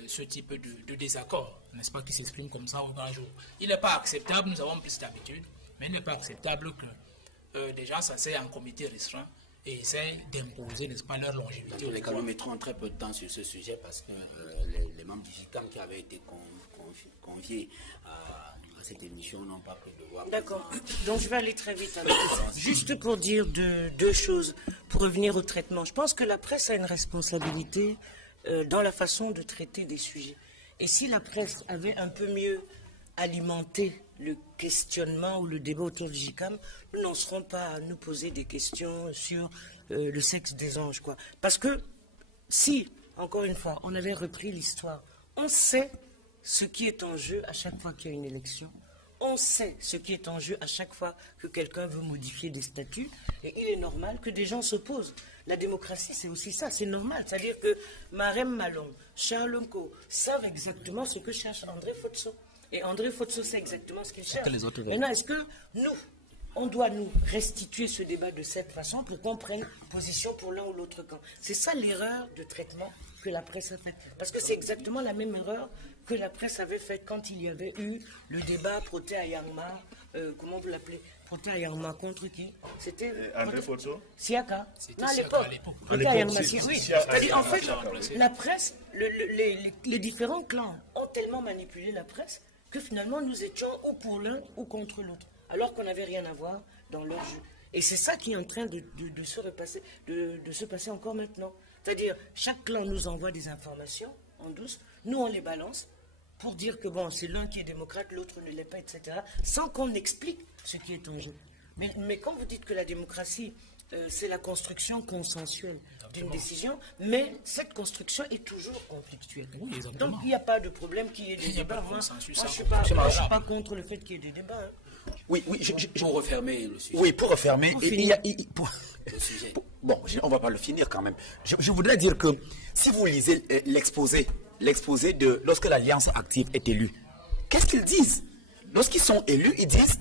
ce type de désaccord, n'est-ce pas, qui s'exprime comme ça au grand jour. Il n'est pas acceptable, nous avons plus d'habitude, mais il n'est pas acceptable que des gens s'asseyent en comité restreint et essayent d'imposer, n'est-ce pas, leur longévité. Dans les cas, nous mettrons très peu de temps sur ce sujet parce que les membres du GICAM qui avaient été conviés à cette émission n'ont pas pris de voix. D'accord. Donc je vais aller très vite avec ça. Juste pour dire deux choses, pour revenir au traitement. Je pense que la presse a une responsabilité dans la façon de traiter des sujets. Et si la presse avait un peu mieux alimenté le questionnement ou le débat autour du GICAM, nous n'en serons pas à nous poser des questions sur le sexe des anges, quoi. Parce que si, encore une fois, on avait repris l'histoire, on sait ce qui est en jeu à chaque fois qu'il y a une élection. On sait ce qui est en jeu à chaque fois que quelqu'un veut modifier des statuts. Et il est normal que des gens s'opposent. La démocratie, c'est aussi ça, c'est normal. C'est-à-dire que Marème Malong, Charles Nko savent exactement ce que cherche André Fotso. Et André Fotso sait exactement ce qu'il cherche. Maintenant, est-ce que nous, on doit nous restituer ce débat de cette façon pour qu'on prenne position pour l'un ou l'autre camp? C'est ça l'erreur de traitement que la presse a faite. Parce que c'est exactement la même erreur que la presse avait faite quand il y avait eu le débat Protea-Yangma, comment vous l'appelez? Protea-Yangma contre qui? C'était André Fotso? Siaka. Non, à l'époque. Protea-Yangma, oui. C'est-à-dire, en fait, la presse, les différents clans ont tellement manipulé la presse que finalement nous étions ou pour l'un ou contre l'autre, alors qu'on n'avait rien à voir dans leur jeu. Et c'est ça qui est en train de se passer encore maintenant. C'est-à-dire, chaque clan nous envoie des informations en douce, nous on les balance pour dire que bon, c'est l'un qui est démocrate, l'autre ne l'est pas, etc., sans qu'on explique ce qui est en jeu. Mais quand vous dites que la démocratie, c'est la construction consensuelle d'une décision, mais cette construction est toujours conflictuelle. Oui, donc il n'y a pas de problème qu'il y ait des débats. Moi, je ne suis pas contre le fait qu'il y ait des débats. Hein. Oui, pour refermer le sujet. Oui, pour refermer. Le sujet. Bon, on ne va pas le finir quand même. Je voudrais dire que si vous lisez l'exposé de lorsque l'Alliance active est élue, qu'est-ce qu'ils disent? Lorsqu'ils sont élus, ils disent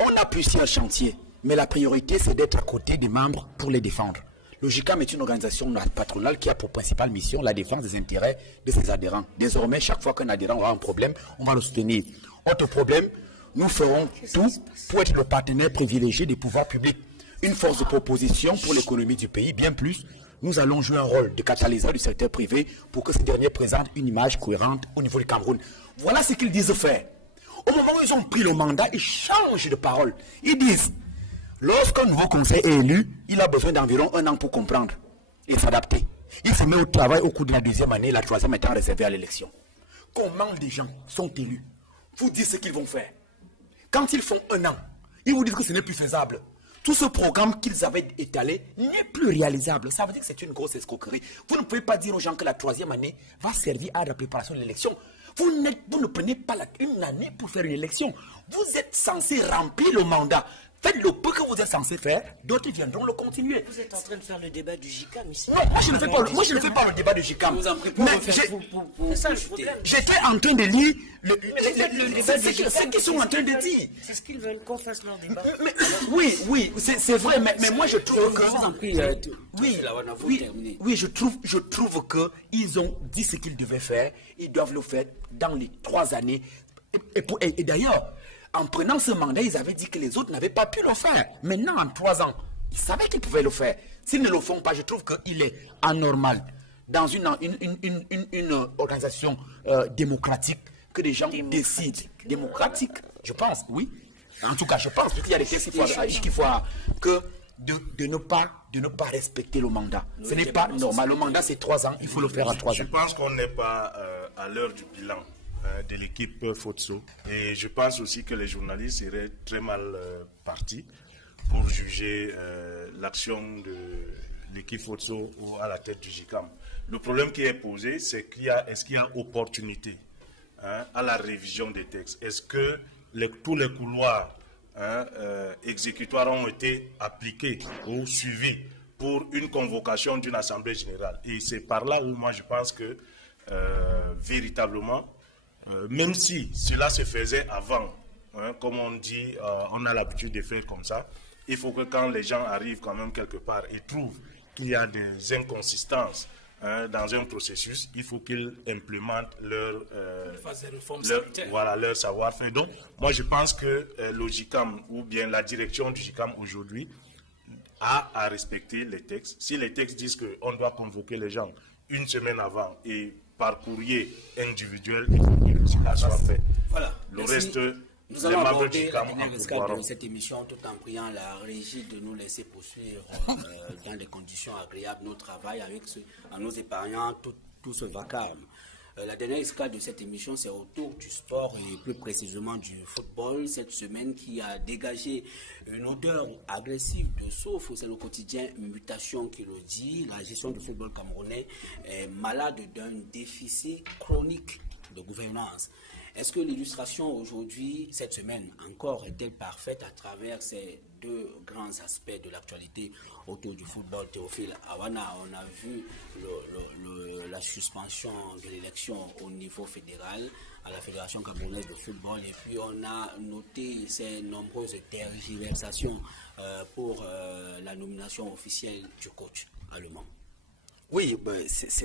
on a plusieurs chantiers, mais la priorité c'est d'être à côté des membres pour les défendre. Le GICAM est une organisation patronale qui a pour principale mission la défense des intérêts de ses adhérents. Désormais, chaque fois qu'un adhérent aura un problème, on va le soutenir. Autre problème, nous ferons tout pour être le partenaire privilégié des pouvoirs publics. Une force de proposition pour l'économie du pays, bien plus. Nous allons jouer un rôle de catalyseur du secteur privé pour que ce dernier présente une image cohérente au niveau du Cameroun. Voilà ce qu'ils disent faire. Au moment où ils ont pris le mandat, ils changent de parole. Ils disent, lorsqu'un nouveau conseil est élu, il a besoin d'environ 1 an pour comprendre et s'adapter. Il se met au travail au cours de la 2e année, la 3e étant réservée à l'élection. Comment des gens sont élus? Vous dites ce qu'ils vont faire. Quand ils font 1 an, ils vous disent que ce n'est plus faisable. Tout ce programme qu'ils avaient étalé n'est plus réalisable. Ça veut dire que c'est une grosse escroquerie. Vous ne pouvez pas dire aux gens que la 3e année va servir à la préparation de l'élection. Vous ne prenez pas une année pour faire une élection. Vous êtes censé remplir le mandat, Faites le peu que vous êtes censé faire, d'autres viendront le continuer. Vous êtes en train de faire le débat du JICAM ici. Non, moi je ne fais pas le débat de JICAM. Vous en prie pour refaire C'est ça le problème. J'étais en train de lire ce qu'ils sont en train de dire. C'est ce qu'ils veulent qu'on fasse leur débat. Oui, c'est vrai, mais moi je trouve que... Je vous en prie, Oui, je trouve qu'ils ont dit ce qu'ils devaient faire. Ils doivent le faire dans les 3 années. Et d'ailleurs, en prenant ce mandat, ils avaient dit que les autres n'avaient pas pu le faire. Maintenant, en 3 ans, ils savaient qu'ils pouvaient le faire. S'ils ne le font pas, je trouve qu'il est anormal dans une organisation démocratique que les gens décident. Démocratique, je pense, oui. En tout cas, je pense qu'il y a des textes qu'il faut que de ne pas respecter le mandat. Ce n'est pas normal. Le mandat, c'est 3 ans. Il faut le faire en 3 ans. Je pense qu'on n'est pas à l'heure du bilan de l'équipe Fotso. Et je pense aussi que les journalistes seraient très mal partis pour juger l'action de l'équipe Fotso à la tête du JICAM. Le problème qui est posé, c'est est-ce qu'il y a opportunité à la révision des textes? Est-ce que tous les couloirs exécutoires ont été appliqués ou suivis pour une convocation d'une assemblée générale? Et c'est par là où moi je pense que véritablement, même si cela se faisait avant, comme on dit, on a l'habitude de faire comme ça, il faut que quand les gens arrivent quand même quelque part et trouvent qu'il y a des inconsistances dans un processus, il faut qu'ils implémentent leur savoir-faire. Donc, moi je pense que le JICAM ou bien la direction du JICAM aujourd'hui a à respecter les textes. Si les textes disent qu'on doit convoquer les gens 1 semaine avant et par courrier individuel, cela soit fait. Voilà. Le reste, nous allons aborder la dernière escale de cette émission tout en priant la régie de nous laisser poursuivre dans des conditions agréables nos travail en nous épargnant tout ce vacarme. La dernière escale de cette émission, c'est autour du sport et plus précisément du football. Cette semaine qui a dégagé une odeur agressive de souffle, c'est le quotidien Mutation qui le dit. La gestion du football camerounais est malade d'un déficit chronique de gouvernance. Est-ce que l'illustration aujourd'hui, cette semaine encore, est-elle parfaite à travers ces 2 grands aspects de l'actualité autour du football? Théophile Awana, on a vu la suspension de l'élection au niveau fédéral à la Fédération camerounaise de football, et puis on a noté ces nombreuses tergiversations pour la nomination officielle du coach allemand. Oui,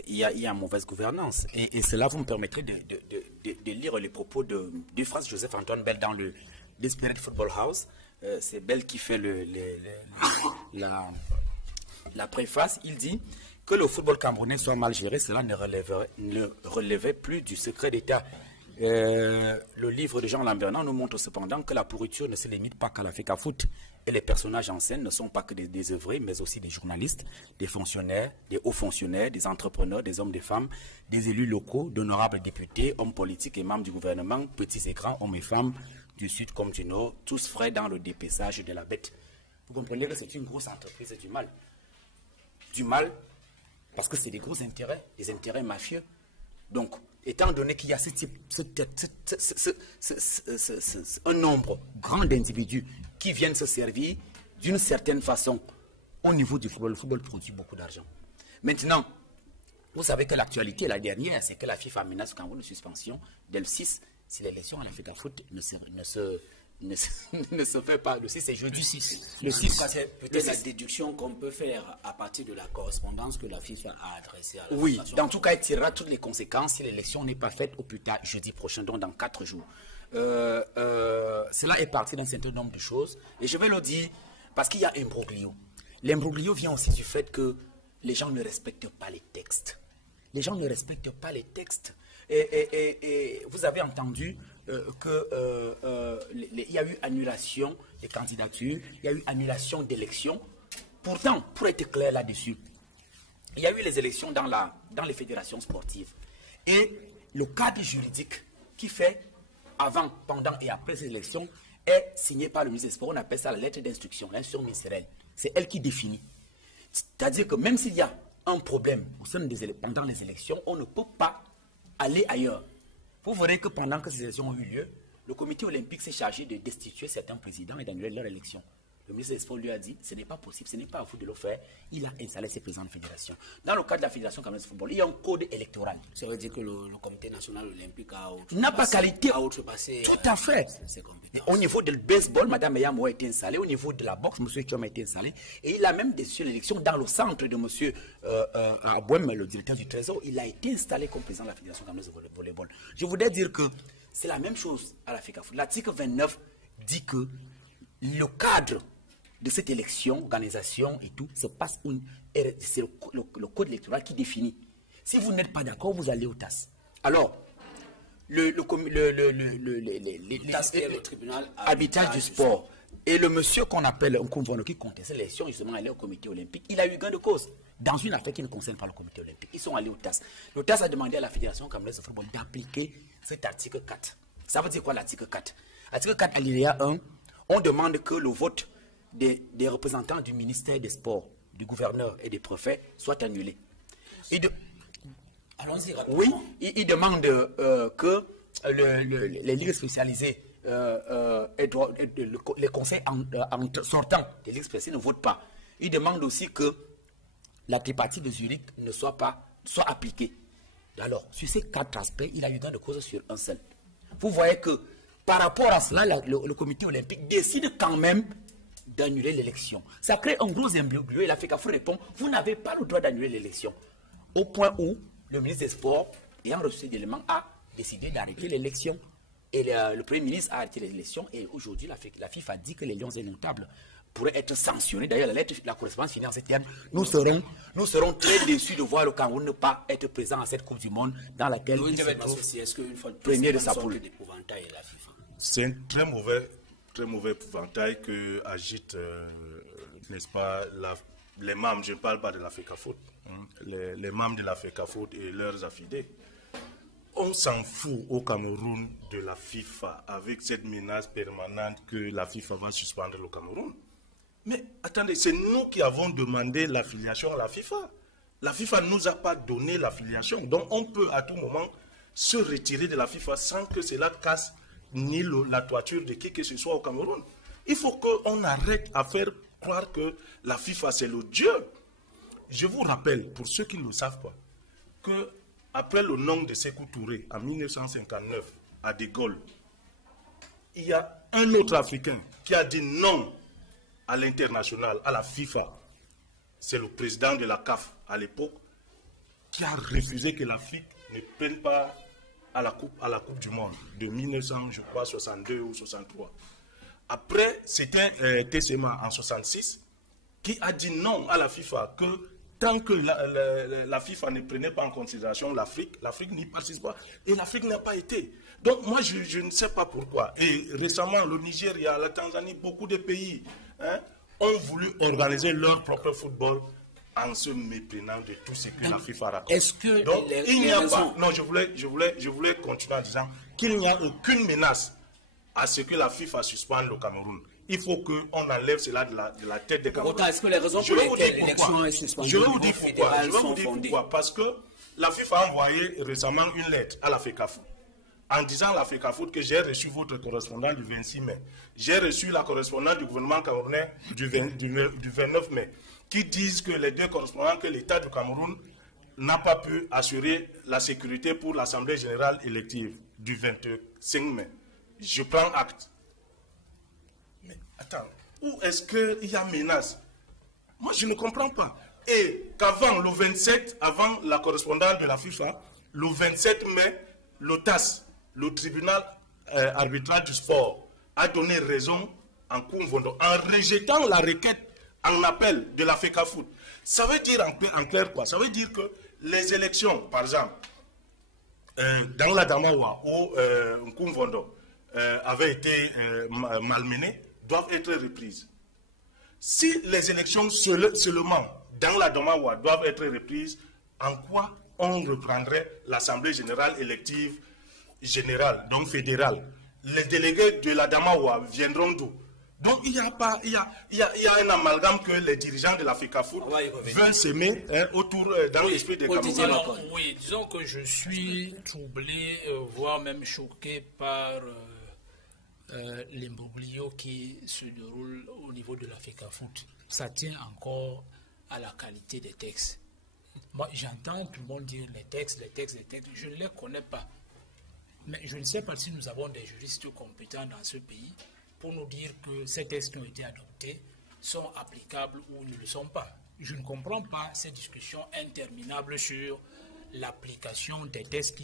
il y a mauvaise gouvernance. Et cela vous me permettrez de lire les propos du phrase Joseph-Antoine Bell dans le Spirit Football House. C'est Bell qui fait la préface. Il dit que le football camerounais soit mal géré, cela ne relevait plus du secret d'État. Le livre de Jean Lambernand nous montre cependant que la pourriture ne se limite pas qu'à la FECAFOOT. Et les personnages en scène ne sont pas que des œuvrés, mais aussi des journalistes, des fonctionnaires, des hauts fonctionnaires, des entrepreneurs, des hommes, des femmes, des élus locaux, d'honorables députés, hommes politiques et membres du gouvernement, petits et grands, hommes et femmes, du sud comme du nord, tous frais dans le dépeçage de la bête. Vous comprenez que c'est une grosse entreprise du mal. Du mal, parce que c'est des gros intérêts, des intérêts mafieux. Donc, étant donné qu'il y a un nombre grand d'individus qui viennent se servir d'une certaine façon au niveau du football, le football produit beaucoup d'argent. Maintenant, vous savez que l'actualité, la dernière, c'est que la FIFA menace quand même de suspension dès le 6, si l'élection à la FECAFOOT ne se fait pas. Le 6, c'est jeudi 6. Le 6, c'est peut-être la déduction qu'on peut faire à partir de la correspondance que la FIFA a adressée à la Oui, Fédération. dans tout cas, il tirera toutes les conséquences si l'élection n'est pas faite au plus tard jeudi prochain, donc dans 4 jours. Cela est parti d'un certain nombre de choses. Et je vais le dire parce qu'il y a un imbroglio. L'imbroglio vient aussi du fait que les gens ne respectent pas les textes. Les gens ne respectent pas les textes. Et vous avez entendu qu'il y a eu annulation des candidatures, il y a eu annulation d'élections. Pourtant, pour être clair là-dessus, il y a eu les élections dans les fédérations sportives. Et le cadre juridique qui fait avant, pendant et après ces élections est signé par le ministre des Sports. On appelle ça la lettre d'instruction, l'instruction ministérielle. C'est elle qui définit. C'est-à-dire que même s'il y a un problème pendant les élections, on ne peut pas aller ailleurs. Vous verrez que pendant que ces élections ont eu lieu, le comité olympique s'est chargé de destituer certains présidents et d'annuler leur élection. Le ministre des Sports lui a dit, ce n'est pas possible, ce n'est pas à vous de le faire. Il a installé ses présidents de fédération. Dans le cadre de la fédération camerounaise de football, il y a un code électoral. Ça veut dire que le comité national olympique n'a pas qualité. A outrepassé. Tout à fait. Au niveau du baseball, Mme Yamo a été installée. Au niveau de la boxe, M. Thiom a été installé. Et il a même décidé l'élection dans le centre de M. Abouem, le directeur du Trésor. Il a été installé comme président de la fédération camerounaise de volleyball. Je voudrais dire que c'est la même chose à la FECAFOOT. L'article 29 dit que le cadre de cette élection, organisation et tout, c'est le code électoral qui définit. Si vous n'êtes pas d'accord, vous allez au TAS. Alors, le tribunal arbitrage du sport et le monsieur qu'on appelle un convono qui contestait l'élection, justement, allé au comité olympique, il a eu gain de cause dans une affaire qui ne concerne pas le comité olympique. Ils sont allés au TAS. Le TAS a demandé à la Fédération camerounaise de football d'appliquer cet article 4. Ça veut dire quoi l'article 4? Article 4, alinéa 1, on demande que le vote des représentants du ministère des Sports, du gouverneur et des préfets soit annulé. Allons-y rapidement. Oui, il demande que les ligues spécialisées, les conseils en sortant des ligues spécialisées ne votent pas. Il demande aussi que la tripartite de Zurich ne soit appliquée. Alors, sur ces 4 aspects, il a eu gain de cause sur un seul. Vous voyez que par rapport à cela, le comité olympique décide quand même d'annuler l'élection. Ça crée un gros imbroglio et la FECAFOOT répond, vous n'avez pas le droit d'annuler l'élection. Au point où le ministre des Sports, ayant reçu cet élément, a décidé d'arrêter l'élection. Et le Premier ministre a arrêté l'élection. Et aujourd'hui, la FIFA dit que les Lions indomptables pourraient être sanctionnés. D'ailleurs, la correspondance finit en ces termes. Nous serons très déçus de voir le Cameroun ne pas être présent à cette Coupe du Monde dans laquelle il se trouve premier de sa poule. C'est un très mauvais épouvantail que agite, n'est-ce pas, les membres, je ne parle pas de la FECAFOOT, les membres de la FECAFOOT et leurs affidés. On s'en fout au Cameroun de la FIFA avec cette menace permanente que la FIFA va suspendre le Cameroun. Mais attendez, c'est nous qui avons demandé l'affiliation à la FIFA. La FIFA ne nous a pas donné l'affiliation. Donc on peut à tout moment se retirer de la FIFA sans que cela casse ni la toiture de qui que ce soit au Cameroun. Il faut qu'on arrête à faire croire que la FIFA c'est le Dieu. Je vous rappelle, pour ceux qui ne le savent pas, que après le nom de Sékou Touré en 1959 à De Gaulle, il y a un autre Africain qui a dit non à l'international, à la FIFA. C'est le président de la CAF à l'époque qui a refusé que l'Afrique ne prenne pas à la Coupe du Monde de 1962 ou 63. Après, c'était Tessema en 66 qui a dit non à la FIFA que tant que la FIFA ne prenait pas en considération l'Afrique n'y participe pas. Et l'Afrique n'a pas été. Donc moi, je ne sais pas pourquoi. Et récemment, le Nigeria, la Tanzanie, beaucoup de pays ont voulu organiser leur propre football en se méprenant de tout ce que la FIFA raconte. Est-ce que donc, il n'y a pas... Non, je voulais continuer en disant qu'il n'y a aucune menace à ce que la FIFA suspende le Cameroun. Il faut qu'on enlève cela de la tête des Camerounais. Est-ce que les raisons pour lesquelles l'élection est suspendue? Je vais vous dire pourquoi. Parce que la FIFA a envoyé récemment une lettre à la FECAFOOT en disant à la FECAFOOT que j'ai reçu votre correspondant du 26 mai. J'ai reçu la correspondante du gouvernement camerounais du 29 mai qui disent que les deux correspondants que l'État du Cameroun n'a pas pu assurer la sécurité pour l'Assemblée générale élective du 25 mai. Je prends acte. Mais attends, où est-ce qu'il y a menace? Moi, je ne comprends pas. Et qu'avant le 27, avant la correspondance de la FIFA, le 27 mai, le TAS, le tribunal arbitral du sport, a donné raison en Koumvondo, en rejetant la requête en appel de la FECAFOOT. Ça veut dire en clair quoi? Ça veut dire que les élections, par exemple, dans la Damawa, où Koumvondo avait été malmené, doivent être reprises. Si les élections seulement dans la Damawa doivent être reprises, en quoi on reprendrait l'Assemblée générale élective générale, donc fédérale? Les délégués de la Damawa viendront d'où? Donc il y a un amalgame que les dirigeants de la FECAFOOT veulent s'aimer autour dans l'esprit des Camerounais. Oui, disons que je suis troublé, voire même choqué par l'imbroglio qui se déroule au niveau de la FECAFOOT, ça tient encore à la qualité des textes. Moi, j'entends tout le monde dire les textes, je ne les connais pas. Mais je ne sais pas si nous avons des juristes compétents dans ce pays pour nous dire que ces textes qui ont été adoptés sont applicables ou ne le sont pas. Je ne comprends pas ces discussions interminables sur l'application des textes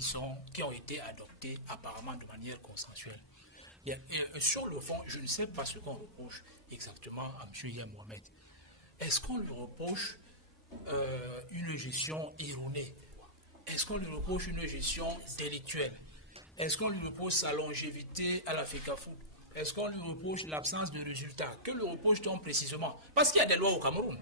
qui ont été adoptés apparemment de manière consensuelle. Et sur le fond, je ne sais pas ce qu'on reproche exactement à M. Iyam Mohamed. Est-ce qu'on lui reproche une gestion erronée? Est-ce qu'on lui reproche une gestion délictuelle? Est-ce qu'on lui reproche sa longévité à la FECAFOOT? Est-ce qu'on lui reproche l'absence de résultats? Que lui reproche-t-on précisément? Parce qu'il y a des lois au Cameroun.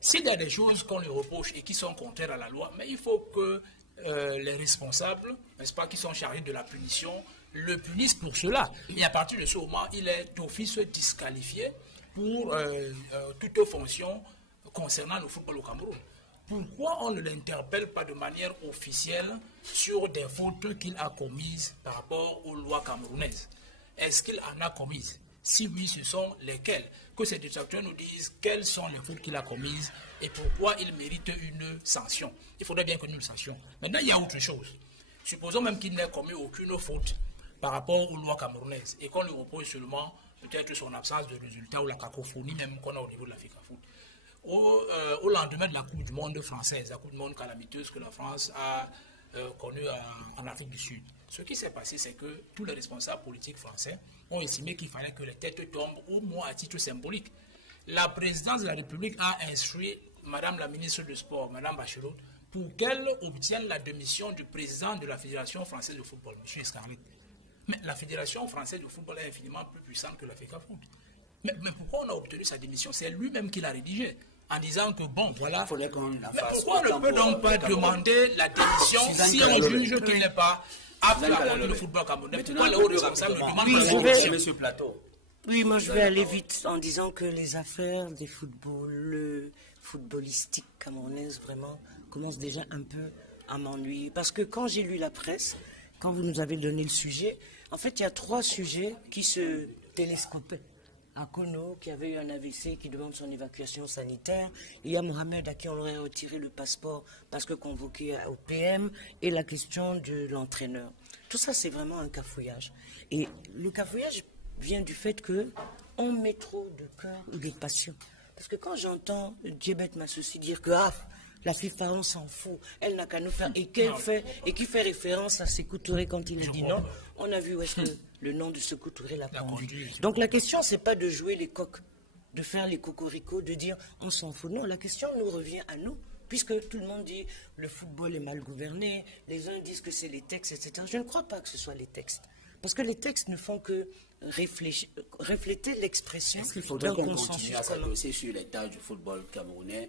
S'il y a des choses qu'on lui reproche et qui sont contraires à la loi, mais il faut que les responsables, n'est-ce pas, qui sont chargés de la punition, le punissent pour cela. Et à partir de ce moment, il est d'office disqualifié pour toute fonction concernant le football au Cameroun. Pourquoi on ne l'interpelle pas de manière officielle sur des fautes qu'il a commises par rapport aux lois camerounaises? Est-ce qu'il en a commises? Si oui, ce sont lesquelles? Que ces détracteurs nous disent quelles sont les fautes qu'il a commises et pourquoi il mérite une sanction. Il faudrait bien que nous le sachions. Maintenant, il y a autre chose. Supposons même qu'il n'ait commis aucune faute par rapport aux lois camerounaises et qu'on lui repose seulement peut-être son absence de résultats ou la cacophonie même qu'on a au niveau de la FECAFOOT. Au lendemain de la Coupe du Monde française, la Coupe du Monde calamiteuse que la France a connue en Afrique du Sud, ce qui s'est passé, c'est que tous les responsables politiques français ont estimé qu'il fallait que les têtes tombent au moins à titre symbolique. La présidence de la République a instruit Madame la ministre du Sport, Madame Bachelot, pour qu'elle obtienne la démission du président de la Fédération française de football, M. Escarlet. Mais la Fédération française de football est infiniment plus puissante que la FECAFOOT. Mais pourquoi on a obtenu sa démission? C'est lui-même qui l'a rédigée, en disant que bon, voilà. Il qu'on la mais fasse. pourquoi on ne peut donc pas demander la démission si on juge qu'il n'est pas apte à conduire le football camerounais? Pourquoi les hauts responsables ne demandent pas la démission? Monsieur Plateau. Oui, moi je vais aller vite en disant que les affaires des footballistiques camerounaises vraiment commencent déjà un peu à m'ennuyer. Parce que quand j'ai lu la presse, quand vous nous avez donné le sujet, en fait il y a 3 sujets qui se télescopaient. Akono, qui avait eu un AVC, qui demande son évacuation sanitaire. Il y a Mohamed, à qui on aurait retiré le passeport parce que convoqué au PM, et la question de l'entraîneur. Tout ça, c'est vraiment un cafouillage. Et le cafouillage vient du fait qu'on met trop de cœur ou de passion. Parce que quand j'entends Djebet Massoussi dire que la FIFA, on s'en fout, elle n'a qu'à nous faire, et qui fait référence à Sékou Touré quand il a dit non, on a vu où est-ce que le nom de Sékou Touré l'a conduit. Donc la question, c'est pas de jouer les coqs, de faire les cocoricots, de dire on s'en fout. Non, la question nous revient à nous, puisque tout le monde dit le football est mal gouverné, les uns disent que c'est les textes, etc. Je ne crois pas que ce soit les textes. Parce que les textes ne font que refléter l'expression d'un consensus. À s'adosser sur l'état du football camerounais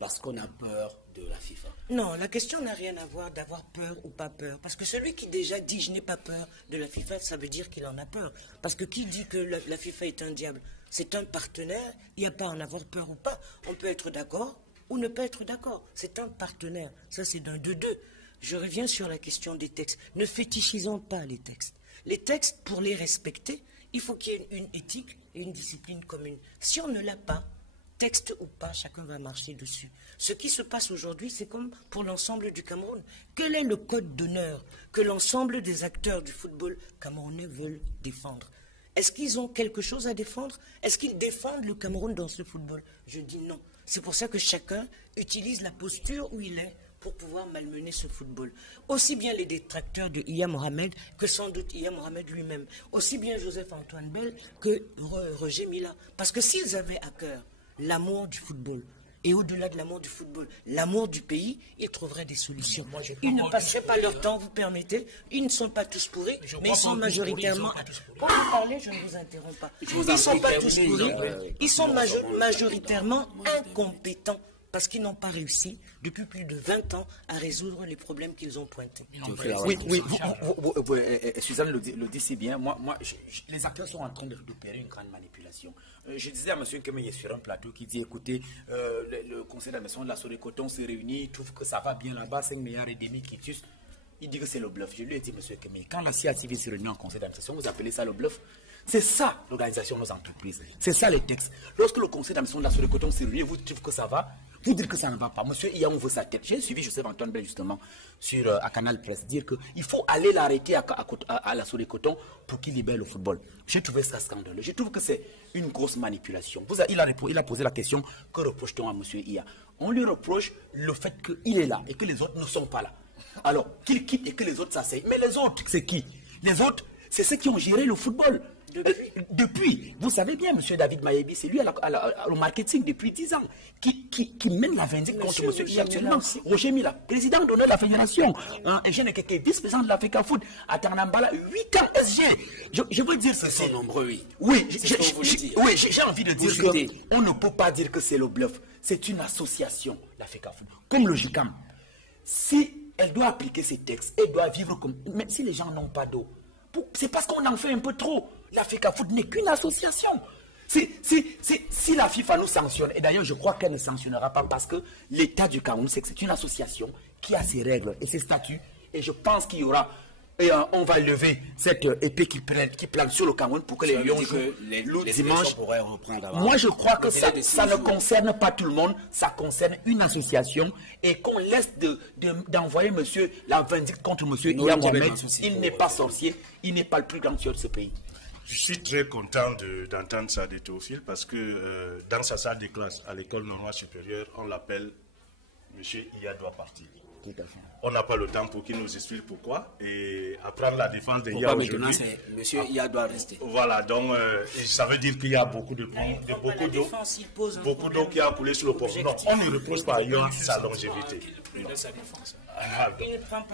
parce qu'on a peur de la FIFA? Non, la question n'a rien à voir d'avoir peur ou pas peur. Parce que celui qui déjà dit je n'ai pas peur de la FIFA, ça veut dire qu'il en a peur. Parce que qui dit que la FIFA est un diable? C'est un partenaire, il n'y a pas à en avoir peur ou pas. On peut être d'accord ou ne pas être d'accord. C'est un partenaire. Ça, c'est d'un de deux. Je reviens sur la question des textes. Ne fétichisons pas les textes. Les textes, pour les respecter, il faut qu'il y ait une éthique et une discipline commune. Si on ne l'a pas, texte ou pas, chacun va marcher dessus. Ce qui se passe aujourd'hui, c'est comme pour l'ensemble du Cameroun. Quel est le code d'honneur que l'ensemble des acteurs du football camerounais veulent défendre? Est-ce qu'ils ont quelque chose à défendre? Est-ce qu'ils défendent le Cameroun dans ce football? Je dis non. C'est pour ça que chacun utilise la posture où il est pour pouvoir malmener ce football. Aussi bien les détracteurs de Iyam Mohamed que sans doute Iyam Mohamed lui-même. Aussi bien Joseph-Antoine Bell que Roger Mila. Parce que s'ils avaient à cœur l'amour du football, et au-delà de l'amour du football, l'amour du pays, ils trouveraient des solutions. Ils ne passeraient pas leur temps, vous permettez. Ils ne sont pas tous pourris, mais ils sont majoritairement... Quand vous parlez, je ne vous interromps pas. Ils ne sont pas tous pourris, ils sont majoritairement incompétents. Parce qu'ils n'ont pas réussi, depuis plus de 20 ans, à résoudre les problèmes qu'ils ont pointés. Oui, Suzanne le dit si bien. Les acteurs sont en train d'opérer une grande manipulation. Je disais à M. Nkemeye sur un plateau qui dit, écoutez, le conseil d'administration de la Sodecoton se réunit, il trouve que ça va bien là-bas, 5,5 milliards qui tuent. Il dit que c'est le bluff. Je lui ai dit, monsieur Kemi, quand la CIATV se réunit en conseil d'administration, vous appelez ça le bluff? C'est ça l'organisation de nos entreprises. C'est ça les textes. Lorsque le conseil d'administration de la Sorécoton se réunit, vous dites que ça va, vous dites que ça ne va pas. Monsieur Iya, on veut sa tête. J'ai suivi Joseph Antoine Bell justement à Canal Presse dire qu'il faut aller l'arrêter à la Sorécoton pour qu'il libère le football. J'ai trouvé ça scandaleux. Je trouve que c'est une grosse manipulation. Il a posé la question, que reproche-t-on à monsieur Iya? On lui reproche le fait qu'il est là et que les autres ne sont pas là. Alors, qu'il quitte et que les autres s'asseyent. Mais les autres, c'est qui? Les autres, c'est ceux qui ont géré le football. Depuis, vous savez bien, M. David Mayebi, c'est lui au marketing depuis 10 ans qui mène la vindicte contre M. Iya actuellement. Roger Mila, président d'honneur de la fédération, Eugène Keke, vice-président de l'Africa Foot, à Tarnambala, 8 ans SG. Je veux dire ceci. Ils sont nombreux, oui. Oui, j'ai envie de dire qu'on ne peut pas dire que c'est le bluff. C'est une association, l'Africa Foot, comme le GICAM. Si elle doit appliquer ces textes, elle doit vivre comme... Mais si les gens n'ont pas d'eau, c'est parce qu'on en fait un peu trop. L'Africa Foot n'est qu'une association. Si la FIFA nous sanctionne, et d'ailleurs je crois qu'elle ne sanctionnera pas parce que l'État du Cameroun, c'est que c'est une association qui a ses règles et ses statuts. Et je pense qu'il y aura... Et on va lever cette épée qui plane sur le Cameroun pour que les Lions jouent le dimanche. Moi, je crois que ça ne concerne pas tout le monde, ça concerne une association et qu'on laisse d'envoyer monsieur la vindicte contre monsieur Iya Mohamed. Il n'est pas sorcier, il n'est pas le plus grand tueur de ce pays. Je suis très content d'entendre ça de Théophile parce que dans sa salle de classe à l'école normale supérieure, on l'appelle monsieur Iya doit partir. On n'a pas le temps pour qu'il nous explique pourquoi et apprendre la défense de Iya aujourd'hui. Monsieur Iya doit rester. Voilà, donc ça veut dire qu'il y a beaucoup d'eau qui a coulé sur le pont. Non, on ne reproche pas à Iya sa longévité.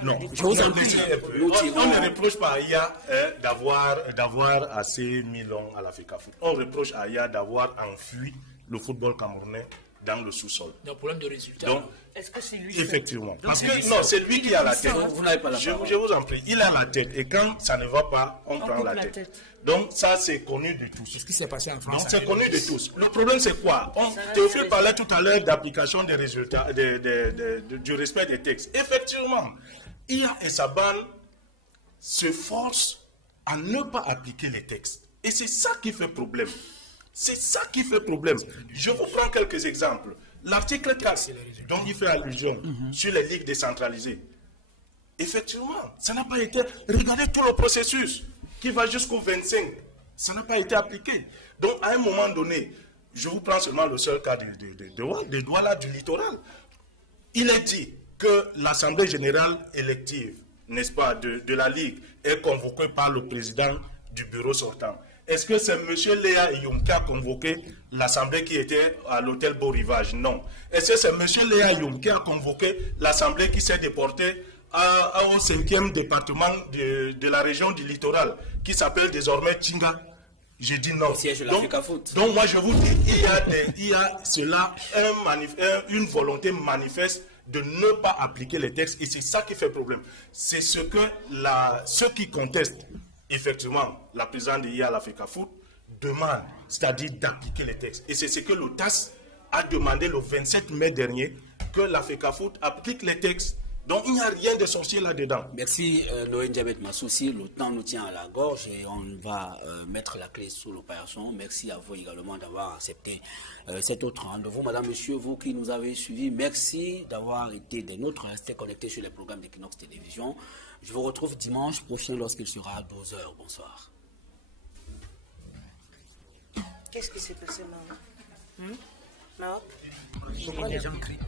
Non, je vous en prie. On ne reproche pas à Iya d'avoir assez mis long à l'Africa Foot. On reproche à Iya d'avoir enfui le football camerounais dans le sous-sol. Donc, problème de résultat. Donc, est-ce que c'est lui? Effectivement. Parce que non, c'est lui qui a la tête. Vous n'avez pas la je vous en prie. Il a la tête. Et quand ça ne va pas, on prend la tête. Donc, ça, c'est connu de tous. C'est ce qui s'est passé en France. Donc, c'est connu de tous. Le problème, c'est quoi? Théophile parlait tout à l'heure d'application des résultats, du respect des textes. Effectivement, Iya et sa bande se forcent à ne pas appliquer les textes. Et c'est ça qui fait problème. C'est ça qui fait problème. Je vous prends quelques exemples. L'article 4, dont il fait allusion sur les ligues décentralisées. Effectivement, ça n'a pas été... Regardez tout le processus qui va jusqu'au 25. Ça n'a pas été appliqué. Donc, à un moment donné, je vous prends seulement le seul cas de Douala du littoral. Il est dit que l'Assemblée générale élective, n'est-ce pas, de la Ligue, est convoquée par le président du bureau sortant. Est-ce que c'est M. Léa Youm qui a convoqué l'Assemblée qui était à l'hôtel Beau Rivage? Non. Est-ce que c'est M. Léa Youm qui a convoqué l'Assemblée qui s'est déportée au 5e département de la région du littoral, qui s'appelle désormais Tchinga? J'ai dit non. Donc moi je vous dis, il y a cela, une volonté manifeste de ne pas appliquer les textes et c'est ça qui fait problème. C'est ce que ceux qui contestent effectivement la présidente de Iya l'Africa Foot demande, c'est-à-dire d'appliquer les textes. Et c'est ce que l'OTAS a demandé le 27 mai dernier, que l'Africa Foot applique les textes. Donc il n'y a rien de sorcier là-dedans. Merci Noé Ndiabet Massoussi. Le temps nous tient à la gorge et on va mettre la clé sous l'opération. Merci à vous également d'avoir accepté cet autre rendez-vous. Madame, monsieur, vous qui nous avez suivis, merci d'avoir été des nôtres, restés connectés sur les programmes d'Equinox Télévision. Je vous retrouve dimanche prochain lorsqu'il sera 12h. Bonsoir. Qu'est-ce qui s'est passé, Mao? Mao? Pourquoi les gens crient?